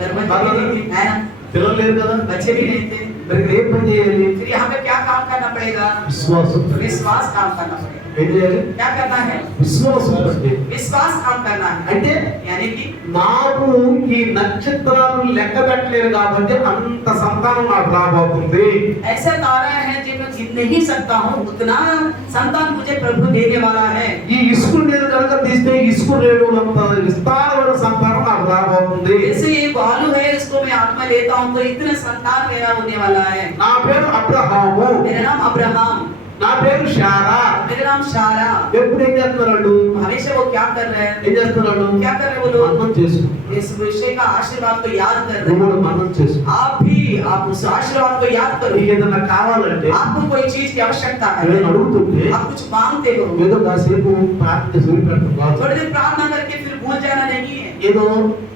गर्भवती भी नहीं थी, है ना? పిల్లలు లేరు కదా. बच्चे भी नहीं थे। మరి ఇక్కడ ఏం పని చేయాలి? फिर यहाँ पे क्या काम करना पड़ेगा? విశ్వాసం. विश्वास काम करना पड़ेगा। ఏం చేయాలి? क्या करना है? విశ్వాసం అంటే विश्वास काम करना है। అంటే यानी कि నాకు ఈ నక్షత్రాలు లెక్క పెట్టలేరు కాబట్టి అంత సంతానం నాకు రాబోతుంది. ऐसे तारा है जो मैं गिन नहीं सकता हूँ, उतना संतान मुझे प्रभु देने वाला है। ఈ ఇసుకు నేను కనుక తీస్తే ఇసుకు రేణువులంత విస్తారమైన సంతానం నాకు రాబోతుంది. जैसे ये बालू है, इसको मैं हाथ में लेता हूँ तो इतना संतान मेरा होने वाला है। నా పేరు అబ్రహాము. मेरा नाम अब्राहम, నా పేరు శారా. मेरा नाम शारा। ఎప్పుడు ఏం చేస్తున్నాడు? हमेशा वो क्या कर रहे हैं? ఏం చేస్తున్నాడు? क्या कर रहे हैं वो लोग? మన్నం చేసుకో. इस विषय का आशीर्वाद को याद कर रहे నువ్వు हैं। కూడా మన్నం చేసుకో. आप उस आशीर्वाद को याद करो। నీకు ఏదైనా కావాలంటే आपको कोई चीज की आवश्यकता है, ఏదైనా అడుగుతుంటే आप कुछ मांगते हो, ఏదో కాసేపు ప్రార్థన చూపెట్టడం. थोड़ी देर प्रार्थना करके फिर भूल जाना नहीं है। ఏదో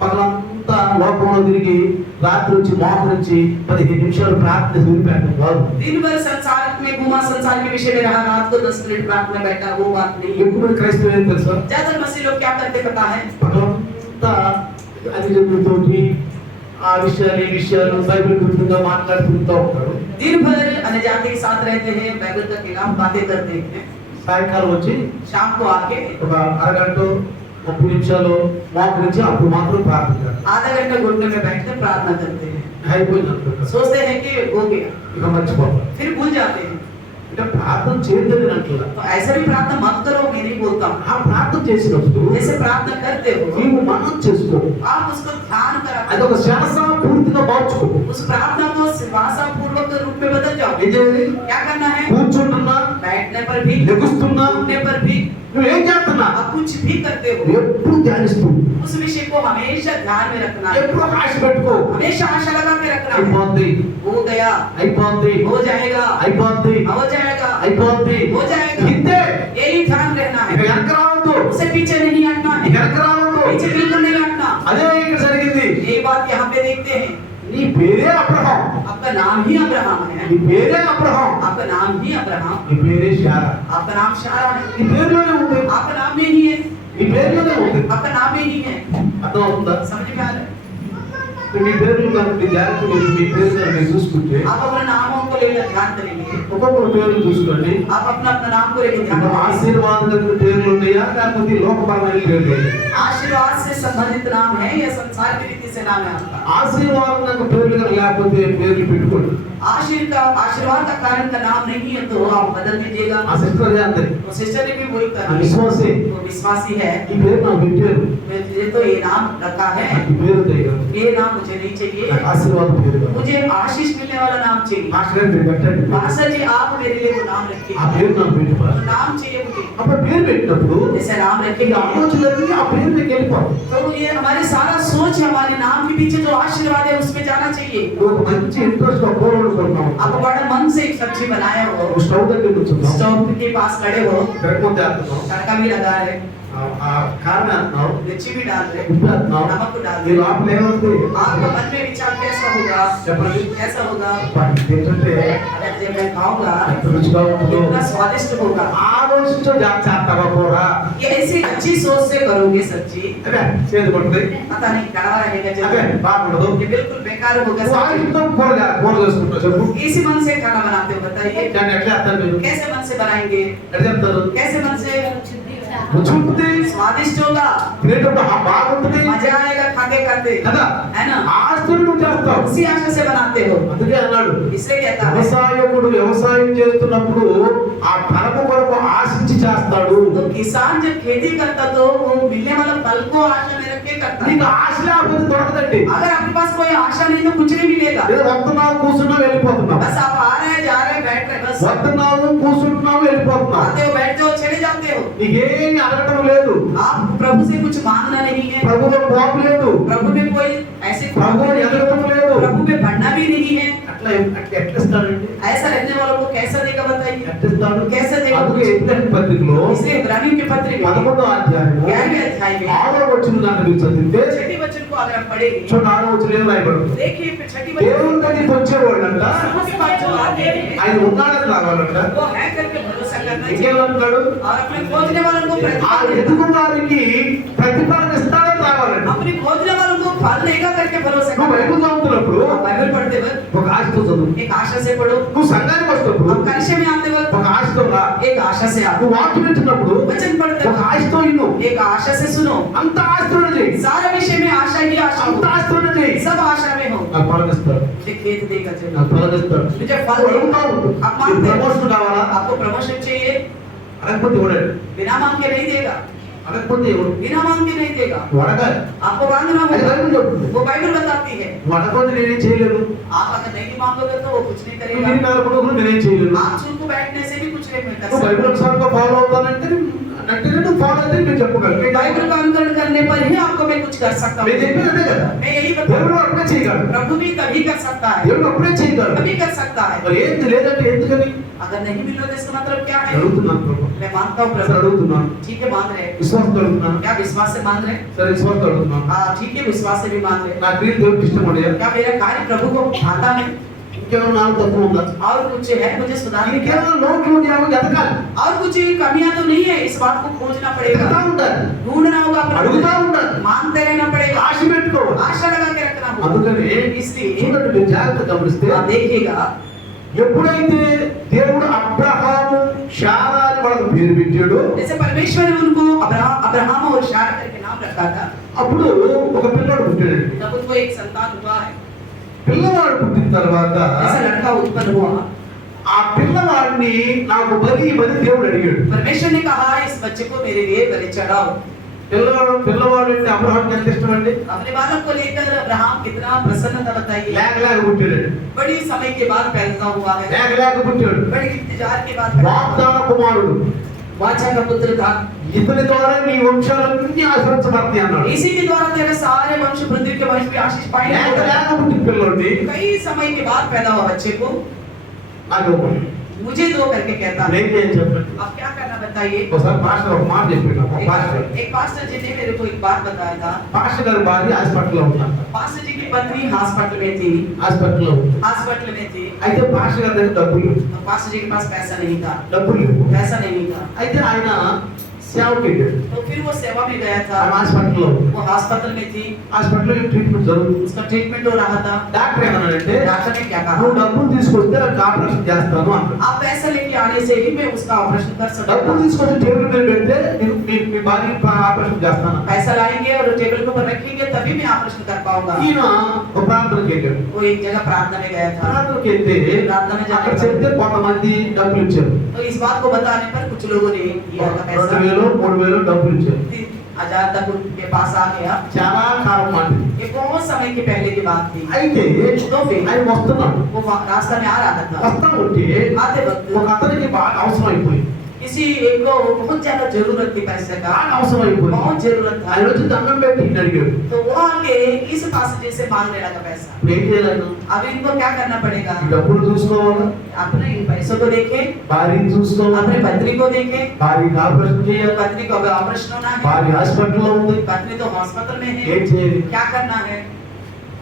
పగలంతా లోకంలో తిరిగి రాత్రి వచ్చి మోకరించి 15 నిమిషాలు ప్రార్థన చూపెట్టడం కాదు. दिन भर संसार में घूमा, संसार के विषय में रहा, रात को 10 मिनट प्रार्थना बैठा, वो बात नहीं है। ఎక్కువ మంది క్రైస్తవులు ఏం తెలుసా? ज्यादातर मसीह लोग क्या करते पता है? పగలంతా అధిజనులతోటి ఆ విషయాలు ఈ విషయాలు బైబిల్ గురించిగా మాట్లాడుతూ ఉంటారు. दिन भर अन्यजाति के साथ रहते हैं, बाइबल के खिलाफ बातें करते हैं। సాయంకాలం వచ్చి शाम को आके ఒక అరగంట 30 నిమిషాలు మోకరించి అప్పుడు మాత్రం ప్రార్థన చేస్తారు. आधा घंटा घुटने में बैठकर प्रार्थना करते हैं। అయిపోయింది అనుకుంటారు. सोचते हैं कि हो गया, ఇక మర్చిపోతారు. फिर भूल जाते हैं। అంటే ప్రార్థన చేయదని అంటున్నా. तो ऐसा भी प्रार्थना मत करो, मैं नहीं बोलता हूँ। ఆ ప్రార్థన చేసినప్పుడు जैसे प्रार्थना करते हो, నీవు మనం చేసుకో. आप उसको ध्यान करा, అది ఒక శ్వాస పూర్తిగా మార్చుకో. उस प्रार्थना को श्वासा पूर्वक रूप में बदल जाओ। ఏం చేయాలి? क्या करना है? కూర్చుంటున్నా, बैठने पर भी, లెగుస్తున్నా, उठने पर भी, నువ్వేం చేస్తున్నా आप कुछ भी करते हो, ఎప్పుడు ధ్యానిస్తూ उस विषय को हमेशा ध्यान में रखना है, ఎప్పుడు ఆశ పెట్టుకో. हमेशा आशा लगा के रखना है। అయిపోద్ది, हो गया, అయిపోద్ది, हो जाएगा, అయిపోద్ది, हो जाएगा, అయిపోద్ది. हो जाएगा। ఇంతే. यही ध्यान रहना ఇక है, వెనక రావద్దు, उसे पीछे नहीं हटना ఇక है, వెనక రావద్దు. पीछे बिल्कुल नहीं हटना। అదే ఇక్కడ జరిగింది. ये बात यहाँ पे देखते हैं। నీ పేరే అబ్రహాం. आपका नाम ही अब्राहम है, నీ పేరే అబ్రహాం. आपका नाम ही अब्राहम, నీ పేరే శారా. आपका नाम शारा है, నీ పేరులోనే ఉంది. आपका नाम में ही है, నీ పేరులోనే ఉంది. आपका नाम में ही है। అర్థం అవుతుందా? समझ में आ रहा है? మీ పేర్లు కనుక మీ జాగ్రత్త మీ పేరు కనుక మీరు చూసుకుంటే आप अपने नामों को लेकर ध्यान करेंगे, ఒక్కొక్కరు పేర్లు చూసుకోండి. आप अपना अपना नाम को लेकर ध्यान ఇప్పుడు करेंगे। ఆశీర్వాదకరమైన పేర్లు ఉన్నాయా లేకపోతే లోకపరమైన పేర్లు ఉన్నాయా? आशीर्वाद से संबंधित नाम है या संसार की रीति से नाम है आपका? ఆశీర్వాదం పేర్లు కనుక లేకపోతే పేర్లు పెట్టుకోండి. आशीर्वाद का कारण का नाम नहीं है तो आप बदल दीजिएगा। ఆ సిస్టర్ అదే అందరి तो सिस्टर ने भी वही ఆ कर విశ్వాసే वो विश्वासी है, ఈ పేరు నాకు పెట్టారు. मुझे तो ये नाम रखा है, నాకు ఈ పేరు తెలియదు. ये नाम मुझे नहीं चाहिए, నాకు ఆశీర్వాదం పేరు కాదు. मुझे आशीष मिलने वाला नाम चाहिए। మాస్టర్ గారు మీరు పెట్టండి. मास्टर जी आप मेरे लिए वो नाम ఆ रखिए, పేరు నాకు పెట్టుకోవాలి. तो नाम चाहिए मुझे। అప్పుడు పేరు పెట్టినప్పుడు जैसे नाम ఈ रखेंगे ఆలోచనలన్నీ ఆ పేరు మీకు వెళ్ళిపోవాలి. तो ये हमारी सारा सोच हमारे नाम के पीछे जो आशीर्वाद है उसमें जाना चाहिए। నువ్వు ఒక మంచి ఇంట్రెస్ట్ గా కూర వండుకుంటున్నావు. आप बड़ा मन से एक सब्जी बनाए हो, నువ్వు స్టవ్ దగ్గర కూర్చున్నావు. स्टोव के पास खड़े हो, తిరగమూత వేస్తున్నావు. तड़का भी लगा रहे, ఆ కారం వేస్తున్నావు. मिर्ची भी डाल रहे, ఉప్పు వేస్తున్నావు. नमक डाल నీ रहे। లోపల ఏమవుతుంది? आपका मन में विचार कैसा होगा? చెప్పండి. कैसा होगा? ఏంటంటే अगर जब मैं खाऊंगा ఎంత రుచిగా ఉంటుందో कितना स्वादिष्ट होगा। ఆలోచించో చేస్తావా కూర. ये ऐसी अच्छी सोच से करोगे सब्जी, అదే చేదు పడుతుంది. पता नहीं कड़वा रहेगा, అదే जब బాగుండదు. ये बिल्कुल बेकार होगा నువ్వు सब्जी। ఆలోచిస్తావు కూర చేసుకుంటావు. చెప్పు इसी मन से खाना बनाते हो, बताइए దాన్ని ఎట్లా చేస్తారు మీరు? कैसे मन से बनाएंगे? ఎట్లా చెప్తారు? कैसे मन से? రుచి ఉంటుంది. स्वादिष्ट होगा, తినేటప్పుడు బాగుంటుంది मजा आएगा खाते खाते, కదా. है ना? ఆస్తులు నువ్వు చేస్తావు. उसी आशा से बनाते हो, అందుకే అన్నాడు इसलिए कहता है వ్యవసాయకుడు వ్యవసాయం చేస్తున్నప్పుడు ఆ ఫలము కొరకు ఆశించి చేస్తాడు. तो किसान जब खेती करता तो वो मिलने वाला फल को आशा में रख के करता है। నీకు ఆశ లేకపోతే దొరకదండి. अगर आपके पास कोई आशा नहीं तो कुछ नहीं मिलेगा। ఏదో వస్తున్నావు కూర్చున్నావు వెళ్ళిపోతున్నావు, बस आप आ रहे हैं जा रहे हैं बैठ रहे हैं बस వస్తున్నావు కూర్చుంటున్నావు వెళ్ళిపోతున్నావు. आते हो बैठते हो चले जाते हो। నీకేమి అడగటం లేదు, आप प्रभु से कुछ मांगना नहीं है, ప్రభువులో కోపం లేదు, प्रभु में कोई ऐसे ప్రభువుని ఎదగటం లేదు. प्रभु में बढ़ना भी नहीं है। అట్లా ఎట్లా ఇస్తాడండి? ऐसा रहने वालों को कैसा देगा बताइए? ఎట్లా ఇస్తాడు? कैसे देगा? అందుకే ఎబ్రాయిం పత్రికలో इसलिए इब्रानियों के पत्र में 11వ అధ్యాయము 11वें अध्याय में 6వ వచనం దాన్ని మీరు చదివితే छठी वचन को अगर हम पढ़ेंगे చూడండి 6వ వచనం ఏం రాయబడింది? देखिए फिर छठी దేవుని वचन దగ్గరికి వచ్చేవాళ్ళంట उसके बाद जो आते हैं ఆయన ఉన్నాడని రావాలంట. वो है करके भरोसा करना चाहिए ఇంకేమంటున్నాడు? और अपने खोजने वालों को ఆ प्रतिफल देना। ఎదుగు వారికి ప్రతిఫలం ఇస్తాడని రావాలంట. अपने खोजने वालों को फल देगा करके भरोसा నువ్వు करना। బైబిల్ చదువుతున్నప్పుడు आप बाइबल पढ़ते वक्त ఒక ఆశతో చదువు. एक आशा से पढ़ो, నువ్వు సంఘానికి వస్తున్నప్పుడు आप कलिशे में आते वक्त ఒక ఆశతో రా. एक आशा से आओ, నువ్వు వాక్యం వింటున్నప్పుడు वचन पढ़ते ఒక वक्त ఆశతో ఇన్ను. एक आशा से सुनो। అంత ఆశతోనే చేయి, सारे विषय में आशा ही आशा అంత हो, ఆశతోనే చేయి. सब आशा में हो। నాకు ఫలమిస్తాడు, मुझे खेत देगा जरूर, నాకు ఫలమిస్తాడు. मुझे फल నువ్వు देगा। అడుగుతావు, आप నీకు मांगते हो, ప్రమోషన్ కావాలా? आपको प्रमोशन चाहिए, అడగకపోతే ఇవ్వడాడు, बिना मांग के नहीं देगा, అడగకపోతే ఇవ్వడు. बिना मांग के नहीं देगा। నువ్వు అడగాలి, आपको मांगना అది होगा, బైబిల్ చెప్తుంది. वो बाइबल बताती है। నువ్వు అడగకపోతే నేనేం చేయలేను, आप अगर नहीं मांगोगे तो वो कुछ नहीं నువ్వు करेगा। నీ నిలబడకుండా నేనేం చేయలేను. आप चुप को बैठने से भी कुछ नहीं कर నువ్వు బైబిల్ सकते। అనుసారంగా ఫాలో అవుతానంటే అంటే నువ్వు ఫాలో అయితే నేను చెప్పగలను. बाइबल का अनुकरण करने पर ही आपको मैं कुछ कर सकता నేను हूँ। చెప్పేది అదే కదా. मैं यही దేవుడు बताऊँ, అప్పుడే చేయగలడు, प्रभु भी तभी कर सकता है, దేవుడు అప్పుడే చేయగలడు. तभी कर सकता है। మరి ఏంది లేదంటే ఎందుకని अगर नहीं मिलो तो इसका मतलब क्या है? అడుగుతున్నాను ప్రభు, मैं मानता हूँ అసలు प्रभु, అడుగుతున్నాను, ठीक है मांग रहे हैं। విశ్వాసంతో అడుగుతున్నాను, क्या विश्वास से मांग रहे हैं? సరే విశ్వాసంతో అడుగుతున్నాను. हाँ ठीक है विश्वास से भी मांग रहे हैं। నా క్రియలు దేవుడికి ఇష్టం ఉండేది. क्या मेरा कार्य प्रभु को भाता है? ఇంకేమైనా నాకు తక్కువ ఉందా? और कुछ है मुझे सुधारने का? ఇంకేమైనా లోట్లు ఉన్నాయో ఎదగాలి, और कुछ कमियां तो नहीं है, इस बात को खोजना ఎదుగుతా पड़ेगा, ఉండాలి, ढूंढना होगा, అడుగుతా ఉండాలి, मांगते रहना पड़ेगा, ఆశ పెట్టుకోవాలి. आशा लगा के रखना होगा। అందుకని इसलिए చూడండి, మీరు జాగ్రత్తగా గమనిస్తే आप देखिएगा, ఎప్పుడైతే దేవుడు అబ్రహాము శారా అని వాళ్ళకి పేరు పెట్టాడో जैसे परमेश्वर ने उनको अब्राहम और शारा करके नाम रखा था, అప్పుడు ఒక పిల్లవాడు పుట్టాడండి. तब उनको एक संतान हुआ है, పిల్లవాడు పుట్టిన తర్వాత ऐसा लड़का उत्पन्न हुआ। ఆ పిల్లవాడిని నాకు బలి ఇవ్వని దేవుడు అడిగాడు. परमेश्वर ने कहा इस बच्चे को मेरे लिए बलि चढ़ाओ। పిల్లవాడు అంటే అబ్రహాంకి ఎంత ఇష్టం అండి? अपने बालक को लेकर अब्राहम कितना प्रसन्न था बताइए। లేక పుట్టాడు, बड़ी समय के बाद पैदा हुआ है, లేక పుట్టాడు. बड़ी इंतजार के बाद पैदा हुआ। వాగ్దాన కుమారుడు, वाचा का पुत्र था, ఇతని ద్వారా నీ వంశాలన్నీ ఆశీర్వదించబడతాయి అన్నాడు. इसी के द्वारा तेरे सारे वंश वृद्धि के वंश में आशीष पाएंगे। లేక పుట్టిన పిల్లవాడిని कई समय के बाद पैदा हुआ बच्चे को నాకు ఇవ్వండి. मुझे दो करके कहता है। నేను ఏం చెప్పండి? अब क्या करना बताइए। ఒకసారి పాస్టర్ ఒక మాట చెప్పాడు. ఒక పాస్టర్ एक पास्टर जी ने मेरे को एक बात बताया था। పాస్టర్ గారి భార్య హాస్పిటల్లో ఉందంట. पास्टर जी की पत्नी हॉस्पिटल में थी, హాస్పిటల్లో ఉంది. हॉस्पिटल में थी, అయితే పాస్టర్ గారి దగ్గర డబ్బులు లేవు. तो पास्टर जी के पास पैसा नहीं था, డబ్బులు లేవు. पैसा नहीं था। అయితే ఆయన సేవకి వెళ్ళాడు. तो फिर वो सेवा में गया था, ఆయన హాస్పిటల్లో ఉంది. वो हॉस्पिटल में थी, హాస్పిటల్లో ట్రీట్మెంట్ జరుగుతుంది. उसका ट्रीटमेंट हो रहा था। డాక్టర్ ఏమన్నాడంటే डॉक्टर ने क्या నువ్వు कहा, డబ్బులు తీసుకొస్తే నాకు ఆపరేషన్ చేస్తాను అన్నాడు. आप पैसा लेके आने से ही मैं उसका ऑपरेशन कर सकता డబ్బులు हूँ। తీసుకొచ్చి టేబుల్ మీద పెడితే మీ భార్య ఆపరేషన్ చేస్తాను. पैसा लाएंगे और टेबल के ऊपर रखेंगे तभी मैं ऑपरेशन कर पाऊंगा। ఈయన ఒక ప్రాంతానికి వెళ్ళాడు. वो एक जगह प्रार्थना में गया था, ప్రాంతానికి వెళ్తే प्रार्थना में అక్కడ जाने చెప్తే కొంతమంది డబ్బులు ఇచ్చారు. तो इस बात को बताने पर कुछ लोगों ने दिया था पैसा, 2000 3000 డబ్బులు ఇచ్చారు. 3,000 तक उनके पास आ गया। చాలా కాలం మాట. ये बहुत समय के पहले की बात थी। అయితే ఆయన వస్తున్నాడు. वो रास्ता में आ रहा था, వస్తా ఉంటే आते वक्त ఒక అతనికి బాగా అవసరం అయిపోయింది. किसी एक को बहुत ज्यादा जरूरत थी पैसे का, బాగా అవసరం అయిపోయింది. बहुत जरूरत ఆయన था, వచ్చి దండం పెట్టి ఈయన అడిగాడు. तो वो आके इस पास से मांगने लगा पैसा। ఇప్పుడు ఏం చేయాలి? अब इनको क्या करना पड़ेगा, ఈ డబ్బులు చూసుకోవాలా, अपने इन पैसों को देखे, భార్యని చూసుకోవాలి, अपने पत्नी को देखे, భార్యకి ఆపరేషన్ చేయాలి, पत्नी को अगर ऑपरेशन होना है, భార్య హాస్పిటల్లో ఉంది, पत्नी तो हॉस्पिटल में ఏం है, చేయాలి? क्या करना है।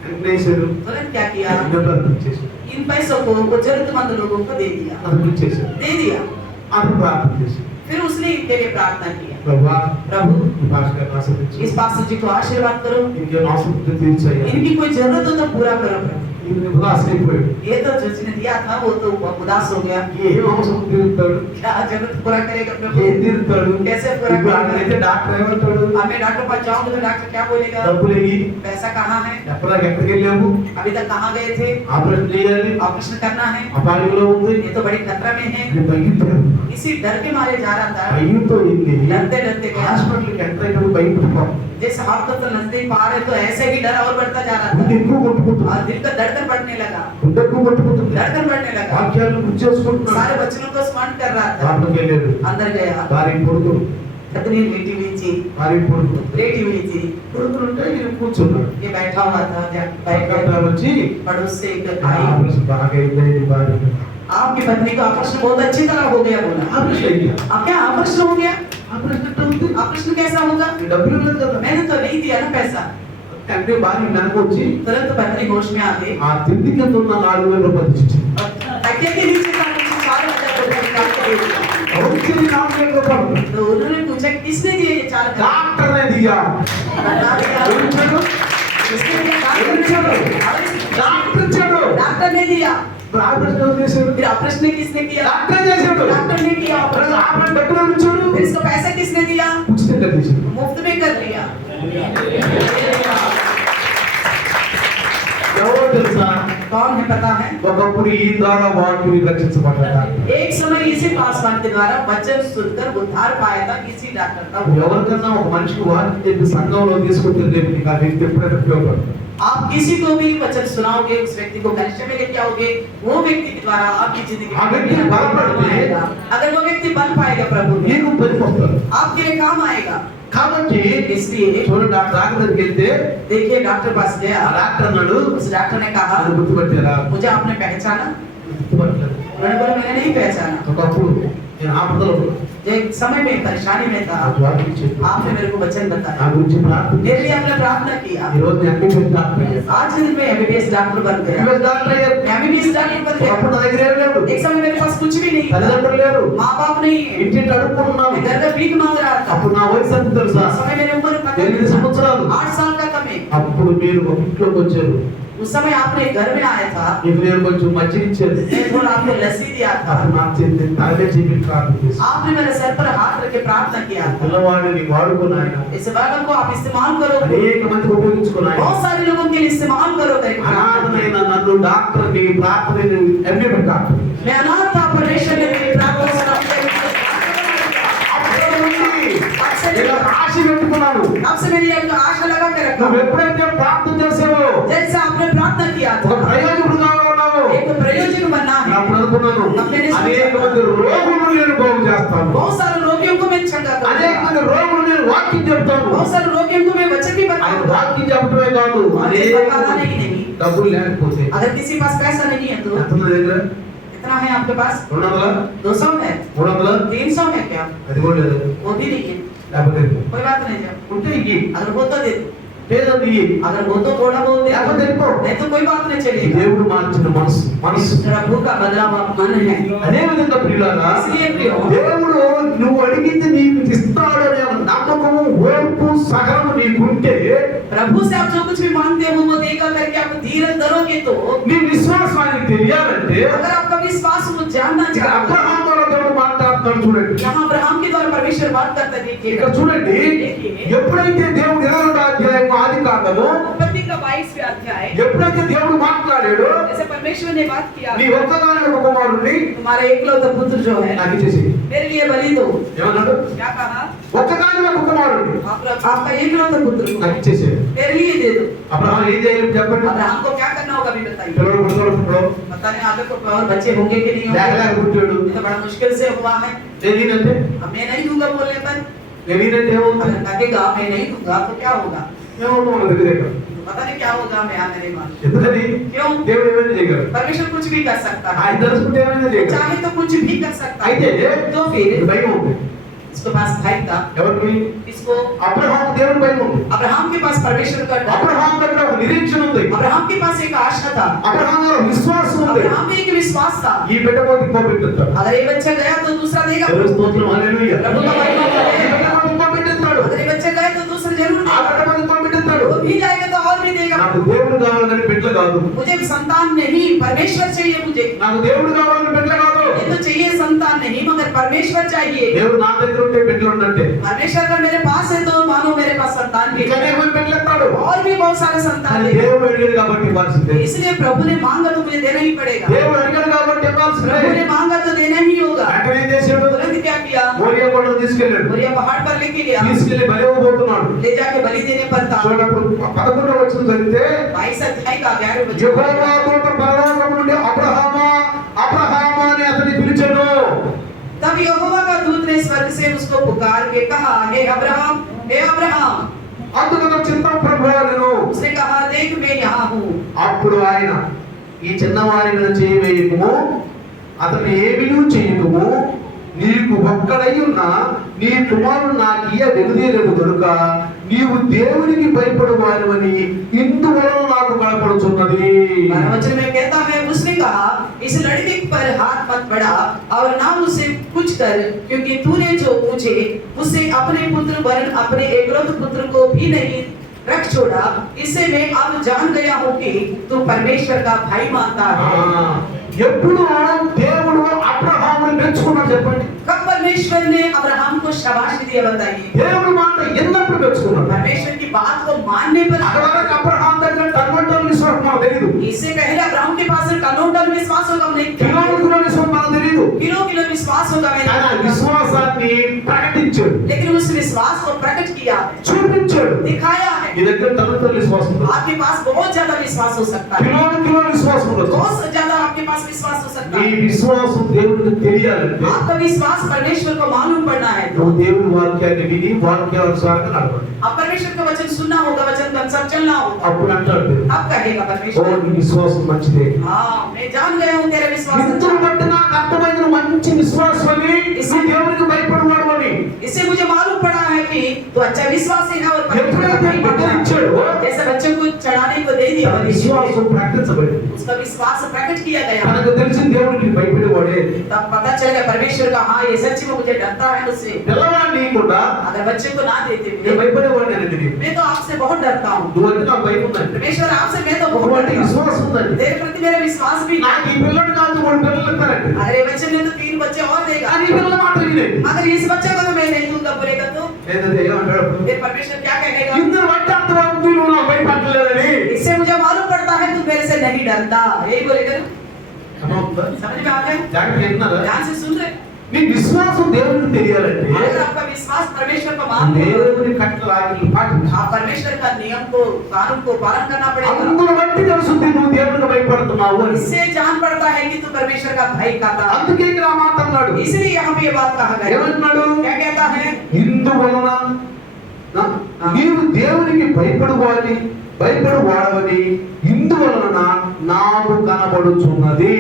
వెంకటేశ్వరు तुरंत क्या किया, నిబంధన చేశాడు. इन पैसों को वो जरूरतमंद लोगों को दे दिया, అతను ఇచ్చేశాడు. दे दिया। అతను ప్రార్థన చేశాడు. फिर उसने इनके लिए प्रार्थना किया, ప్రభువా प्रभु ఈ పాస్టర్ గారిని ఆశీర్వదించు. इस पास्टर जी को आशीर्वाद करो, ఇంకేం అవసరం ఉంటే తీర్చయ్యా. इनकी कोई जरूरत हो तो पूरा करो प्रभु। ఈయన ఉదాసన అయిపోయాడు. ये तो जिसने दिया था वो तो उदास हो गया। ఏం అవసరం తీరుతాడు, क्या जरूरत पूरा करेगा प्रभु? ఏం తీరుతాడు? कैसे पूरा ఇప్పుడు करेगा? అక్కడైతే డాక్టర్ ఏమంటాడు, मैं डॉक्टर पास जाऊंगा तो डॉक्टर क्या बोलेगा? డబ్బులు ఇయ్యి, पैसा कहाँ है? ఎప్పటిదాకా ఎక్కడికి వెళ్ళాము, अभी तक कहाँ गए थे? ఆపరేషన్ చేయాలి, ऑपरेशन करना है, అపాయంలో ఉంది, ये तो बड़ी खतरा में है। అని భయపడ్డాడు. इसी डर के मारे जा रहा था, భయంతో వెళ్ళి डरते डरते गया। హాస్పిటల్కి ఎంటర్ అయినప్పుడు భయపడిపోతాం. जैसे हाथ तो नजदीक पा रहे तो ऐसे ही डर और बढ़ता जा रहा గుండె था ఎక్కువ కొట్టుకుంటుంది, और दिल का धड़कन बढ़ने लगा, గుండె ఎక్కువ కొట్టుకుంటుంది, धड़कन बढ़ने लगा। వాక్యాలను గుర్తు చేసుకుంటున్నాడు. सारे बच्चों को स्मरण कर रहा था। దాంట్లోకి వెళ్ళాడు, अंदर गया, భార్య కొడుకు, पत्नी लेटी हुई थी, భార్య కొడుకు लेटी हुई थी, కొడుకులుంటే ఈయన కూర్చున్నాడు. ये बैठा हुआ था। बैठ कर డాక్టర్ వచ్చి पड़ोस से एक "ఆ, आई, ఆపరేషన్ బాగా అయింది భార్య, आपकी पत्नी का ऑपरेशन बहुत अच्छी तरह हो गया बोला। ఆపరేషన్ అయ్యా, अब क्या ऑपरेशन हो गया? ఆపరేషన్ ఎట్లా ఉంది, ऑपरेशन कैसा होगा? ఈ డబ్బులు లేదు కదా. मैंने तो नहीं दिया ना पैसा। అంటే భార్య నాకు వచ్చి तुरंत पत्नी होश में आ गई ఆ తిండి కింద ఉన్న 4,000 రూపాయలు ఇచ్చి, और तकिए के नीचे का मुझे 4,000 रुपए निकाल के दे दिया। ఎవరికి 4,000 రూపాయలు? तो उन्होंने पूछा किसने दिए ये 4,000? డాక్టర్నే దియా. बता दिया। ఎవరు ఇచ్చాడు? किसने दिया? ఎవరు ఇచ్చాడు? డాక్టర్ ఇచ్చాడు. डॉक्टर ने दिया। మరి ఆపరేషన్ ఎవరు చేశాడు? फिर ऑपरेशन किसने किया? డాక్టర్ చేశాడు. डॉक्टर ने किया మరి ऑपरेशन। ఆపరేషన్ డబ్బులు ఎవరు ఇచ్చాడు? फिर इसको पैसा किसने दिया? ఉచితంగా తీశాడు. मुफ्त में कर लिया। ఎవరో తెలుసా, कौन है पता है? ఒకప్పుడు ఈ ద్వారా వాటిని రక్షించబడ్డాడు. एक समय इसी पासवान के द्वारा वचन सुनकर उद्धार पाया था किसी डॉक्टर का वो। ఎవరికన్నా ఒక మనిషికి వాక్యం చెప్పి సంఘంలో తీసుకుంటే రేపు నీకు ఆ వ్యక్తి ఎప్పుడైనా ఉపయోగపడుతుంది. आप किसी को भी वचन सुनाओगे, उस व्यक्ति को कनिष्ठ में लेके आओगे, वो व्यक्ति के द्वारा आपकी जिंदगी ఆ వ్యక్తి బలపడితే अगर वो व्यक्ति बन पाएगा प्रभु में, నీకు పనికొస్తాడు. आपके लिए काम आएगा। కాబట్టి इसलिए చూడండి, డాక్టర్ దగ్గరికి వెళ్తే देखिए डॉक्टर पास ఆ गया, డాక్టర్ అన్నాడు, उस डॉक्टर ने कहा "నన్ను గుర్తుపట్టారా?" मुझे आपने पहचाना? గుర్తుపట్టలేదు. उन्होंने बोला मैंने नहीं पहचाना। ఒకప్పుడు నేను ఆపదలో एक समय में परेशानी में था, నాకు వాక్యం చెప్పి आपने मेरे को वचन నా बताया, గురించి ప్రార్థన मेरे लिए आपने प्रार्थना किया। ఈ రోజు నేను ఎంబీబీఎస్ డాక్టర్ అయ్యాను. आज के दिन में MBBS डॉक्टर बन गया। ఎంబీబీఎస్ డాక్టర్ అయ్యాను. मैं MBBS डॉक्टर बन ఒకప్పుడు गया। నా దగ్గర ఏం లేదు, एक समय मेरे पास कुछ भी नहीं था, తల్లిదండ్రులు లేరు, माँ बाप नहीं है, ఇంటింటి అడుక్కుంటున్నాను. मैं घर का भीख मांग रहा था। అప్పుడు నా వయసు ఎంత తెలుసా? उस समय मेरी उम्र पता 8 नहीं था, సంవత్సరాలు. 8 साल का कम है। అప్పుడు మీరు ఒక ఇంట్లోకి వచ్చారు, उस समय आपने घर में आया था, మీకు నేను కొంచెం మజ్జిగ ఇచ్చారు. मैं थोड़ा आपको लस्सी दिया था, అప్పుడు నాకు తలమే చెప్పి ప్రార్థన చేశాను. आपने मेरे सर पर हाथ रख के प्रार्थना किया था। పిల్లవాడిని వాడుకుని ఆయన इस बालक को आप इस्तेमाल करो, అనేక మందికి ఉపయోగించుకుని ఆయన बहुत सारे लोगों के लिए इस्तेमाल करो करके प्रार्थना किया। అనాథనైన నన్ను డాక్టర్ ని ప్రార్థన ఎంబీబీఎస్ డాక్టర్ मैं अनाथ था, परेशान में मेरी प्रार्थना सुना। నేను ఆశ పెట్టుకున్నాను. आपसे मेरी एक आशा लगा के रखा నువ్వు हूं। ఎప్పుడైతే ప్రార్థన చేసావో, जैसे आपने प्रार्थना किया ఒక था, ప్రయోజకుడుగా ఉన్నావు, एक प्रयोजन बनना है। అప్పుడు అనుకున్నాను అనేక మంది రోగులను నేను బాగు చేస్తాను, बहुत सारे रोगियों को मैं चंगा అనేక करूंगा, మంది రోగులు నేను వాక్యం చెప్తాను. बहुत सारे रोगियों को मैं वचन भी ఆయన बताऊंगा। వాక్యం చెప్పడమే కాదు, అనేక बताना మంది नहीं, డబ్బులు లేకపోతే अगर किसी पास पैसा नहीं है तो ఎంత ఉంది దగ్గర? कितना है आपके पास? 200, 200 है, 300, 300 है क्या? అది కూడా లేదు. वो भी नहीं है, లేకపోతే कोई बात नहीं है। ఉంటే ఇయ్యి, अगर वो तो दे दो, లేదండి ఇయ్యి. अगर वो तो थोड़ा बहुत दे లేకపోతే వెళ్ళిపో. नहीं तो कोई बात नहीं ఈ चलेगी। దేవుడు మార్చిన మనసు మనసు प्रभु का बदला हुआ मन है। అదే విధంగా ప్రియులారా, इसलिए प्रियो, దేవుడు నువ్వు అడిగింది నీకు ఇస్తాడనే నమ్మకము, ఓర్పు, సహనము నీకుంటే प्रभु से आप जो कुछ भी मांगते हो वो देगा करके आप धीरज धरोगे तो, నీ విశ్వాసం ఆయనకి తెలియాలంటే अगर आपका विश्वास वो जानना ఇక్కడ चाहते అబ్రహాం ద్వారా దేవుడు మాట్లాడుతున్నాడు చూడండి. यहाँ अब्राहम के द्वारा परमेश्वर बात करता देखिए। ఇక్కడ చూడండి, ఎప్పుడైతే దేవుడు 22వ అధ్యాయం ఆది కాండము उत्पत्ति का 22वां अध्याय, ఎప్పుడైతే దేవుడు మాట్లాడాడో, जैसे परमेश्वर ने बात किया, నీ ఒక్కగానే ఒక కుమారుడిని तुम्हारा एकलौता पुत्र जो है నాకు ఇచ్చేసి, मेरे लिए बलि दो। ఏమన్నాడు? क्या कहा? ఒక్కగానే ఒక కుమారుడిని आपका एकलौता पुत्र को నాకు ఇచ్చేసి. मेरे लिए दे दो। అబ్రహాం ఏం చేయాలి చెప్పండి? अब्राहम को क्या करना होगा अभी बताइए। పిల్లలు పుడతాడు, बताने आगे को और बच्चे होंगे कि नहीं లేక होंगे? లేక పుట్టాడు. ये तो बड़ा मुश्किल से हुआ है। తెలియనంటే अब मैं नहीं दूंगा बोलने पर, తెలియనంటే ఏమవుతుంది? अगर कहेगा मैं नहीं दूंगा तो क्या होगा? ఏమవుతుంది మన దగ్గర? पता नहीं क्या होगा। मैं यहाँ मेरे मान ఎందుకని? क्यों? దేవుడు ఏమైనా చేయగలడు. परमेश्वर कुछ भी कर सकता है, ఆయన తలుచుకుంటే ఏమైనా చేయగలడు. चाहे तो कुछ भी कर सकता है। అయితే तो फिर భయం ఉంది. इसके पास भय था, ఎవరికి? इसको అబ్రహాం దేవుడు భయం ఉంది. अब्राहम के पास परमेश्वर का डर, అబ్రహాం దగ్గర ఒక నిరీక్షణ ఉంది. अब्राहम के पास एक आशा था, అబ్రహాం దగ్గర విశ్వాసం ఉంది. अब्राहम में एक विश्वास था। ఈ బిడ్డ పోతే ఇంకో బిడ్డ ఇస్తాడు. अगर ये बच्चा गया तो दूसरा देगा। దేవుని స్తోత్రం, హల్లెలూయా. प्रभु का महिमा ఈ करे। బిడ్డ పోతే ఇంకో బిడ్డ ఇస్తాడు. अगर ये बच्चा गया तो दूसरा जरूर ఆ देगा। బిడ్డ పోతే ఇంకో బిడ్డ ఇస్తాడు. वो भी जाएगा तो और भी देगा। నాకు దేవుడు కావాలి కానీ బిడ్డలు కాదు, मुझे संतान नहीं परमेश्वर चाहिए मुझे। నాకు దేవుడు కావాలని బిడ్డలు కాదు. ये तो चाहिए संतान नहीं मगर परमेश्वर चाहिए। దేవుడు నా దగ్గర ఉంటే బిడ్డలు ఉన్నట్టే. परमेश्वर का मेरे पास है तो मानो मेरे पास संतान भी ఇంకా है। అనేక బిడ్డలు ఇస్తాడు. और भी बहुत सारे संतान కానీ है। దేవుడు అడిగాడు కాబట్టి ఇవ్వాల్సిందే. इसलिए प्रभु ने मांगा तो मुझे देना ही पड़ेगा। దేవుడు అడిగాడు కాబట్టి ఇవ్వాల్సిందే. प्रभु ने मांगा तो देना ही होगा। వెంటనే ఏం చేశాడు? तुरंत क्या किया? మోరియా కొండకు తీసుకెళ్ళాడు. और ये पहाड़ पर लेके गया, తీసుకెళ్లి బలి ఇవ్వబోతున్నాడు. ले जाके बलि देने पर था। చూడప్పుడు 11వ వచనం చదివితే 22 अध्याय का 11 वचन। యెహోవా దూత పరలోకము నుండి అబ్రహామా అబ్రహామా అని అతన్ని పిలిచాడు. तब यहोवा का दूत ने स्वर्ग से उसको पुकार के कहा, हे अब्राहम, हे अब्राहम। అందుకు చిత్తం ప్రభువా నేను. उसने कहा, देख मैं यहाँ हूँ। అప్పుడు ఆయన ఈ చిన్నవారి మీద చేయవేయకుము, అతను ఏమీ చేయకుము, నీకు ఒక్కడై ఉన్న నీ కుమారుడు నాకు ఇయ్య వెనుదీయలేదు కనుక నీవు దేవునికి భయపడు వారివని ఇందువలన నాకు కనపడుచున్నది. 12 वचन में कहता है, उसने कहा, इस लड़के पर हाथ मत बढ़ा और ना उसे कुछ कर, क्योंकि तूने जो मुझे मुझसे अपने पुत्र वरन अपने एकलौते पुत्र को भी नहीं रख छोड़ा, इससे मैं अब जान गया हूँ कि तू परमेश्वर का भाई मानता है। ఎప్పుడు దేవుడు అబ్రహాముని మెచ్చుకున్నాడు చెప్పండి? कब परमेश्वर ने अब्राहम को शाबाशी दिया बताइए? దేవుడి మాట ఎన్నప్పుడు మెచ్చుకున్నాడు? परमेश्वर की बात को मानने पर। అక్కడ అబ్రహాం దగ్గర టన్నుల విశ్వాసం మనకు తెలియదు. इससे पहले अब्राहम के पास करोड़ों विश्वास होगा नहीं, కిలోల విశ్వాసం మనకు తెలియదు. किलो विश्वास होगा ఆయన मैंने, విశ్వాసాన్ని ప్రకటించాడు, लेकिन उस विश्वास को प्रकट किया है, చూపించాడు. दिखाया है। నీ దగ్గర టన్నుల విశ్వాసం ఉంది. आपके पास बहुत ज्यादा विश्वास हो सकता है, కిలోల విశ్వాసం ఉంది. बहुत ज्यादा आपके पास विश्वास हो सकता నీ है। విశ్వాసం దేవుడికి తెలియాలంటే आपका विश्वास परमेश्वर को मालूम पड़ना है तो నువ్వు దేవుని వాక్యాన్ని విని వాక్యానుసారంగా నడవాలి. आप परमेश्वर का वचन सुनना होगा, वचन के अनुसार चलना होगा। అప్పుడు అంటాడు దేవుడు, अब कहेगा ఓ परमेश्वर, నీ విశ్వాసం మంచిదే. हाँ मैं जान गया हूँ तेरा विश्वास अच्छा ఇందును है। బట్టి నాకు అర్థమైన మంచి విశ్వాసం అని నువ్వు దేవునికి భయపడవాడు అని. इससे मुझे मालूम पड़ा है कि तू अच्छा विश्वासी है और ఎప్పుడైతే परमेश्वर का भाई ఇచ్చాడో मानता है। जैसे बच्चों को चढ़ाने को दे दिया, తన విశ్వాసం ప్రకటించబడింది. उसका विश्वास प्रकट किया गया। తనకు తెలిసిన దేవుడికి భయపడేవాడే. तब पता चल गया परमेश्वर का, हाँ ये सच में मुझे डरता है उससे। పిల్లవాడిని కూడా अगर बच्चे को ना देते నేను हुए, భయపడేవాడిని అనేది నీకు. मैं तो आपसे बहुत डरता हूँ నువ్వంటే నాకు భయం ఉందండి. परमेश्वर, आपसे मैं तो बहुत నువ్వంటే डरता हूँ, విశ్వాసం ఉందండి. तेरे प्रति मेरा विश्वास भी है। నాకు ఈ పిల్లడు కాదు 3 పిల్లలు ఇస్తారండి. अगर ये बच्चे ने तो 3 बच्चे और देगा, కానీ ఈ పిల్లల మాట వినండి. अगर इस बच्चे को तो मैं नहीं दूंगा बोलेगा तो లేదంటే ఏమంటాడు? फिर परमेश्वर क्या कहेगा? ఇందును బట్టి అర్థమవుతుంది నువ్వు నాకు భయపడలేదని. इससे मुझे मालूम पड़ता है तू मेरे से नहीं डरता, यही बोलेगा ना? అర్థమవుతుందా? समझ में आ गया? జాగ్రత్తగా విన్నారా? ध्यान से सुन रहे? నీ విశ్వాసం దేవునికి తెలియాలంటే अगर आपका विश्वास परमेश्वर को मानते हो, దేవుని కట్టల ఆజ్ఞలు పాటించు. आप परमेश्वर का नियम को, कानून को पालन करना पड़ेगा। అందును బట్టి తెలుస్తుంది నువ్వు దేవునికి భయపడుతున్నావు అని. इससे जान पड़ता है कि तू परमेश्वर का भाई कहता है। అందుకే ఇక్కడ ఆ మాట అన్నాడు. इसलिए यहाँ पे ये बात कहा गया। ఏమన్నాడు? क्या कहता है? ఇందువలన నీవు దేవునికి భయపడు వాడవని ఇందువలన నాకు కనబడుచున్నది.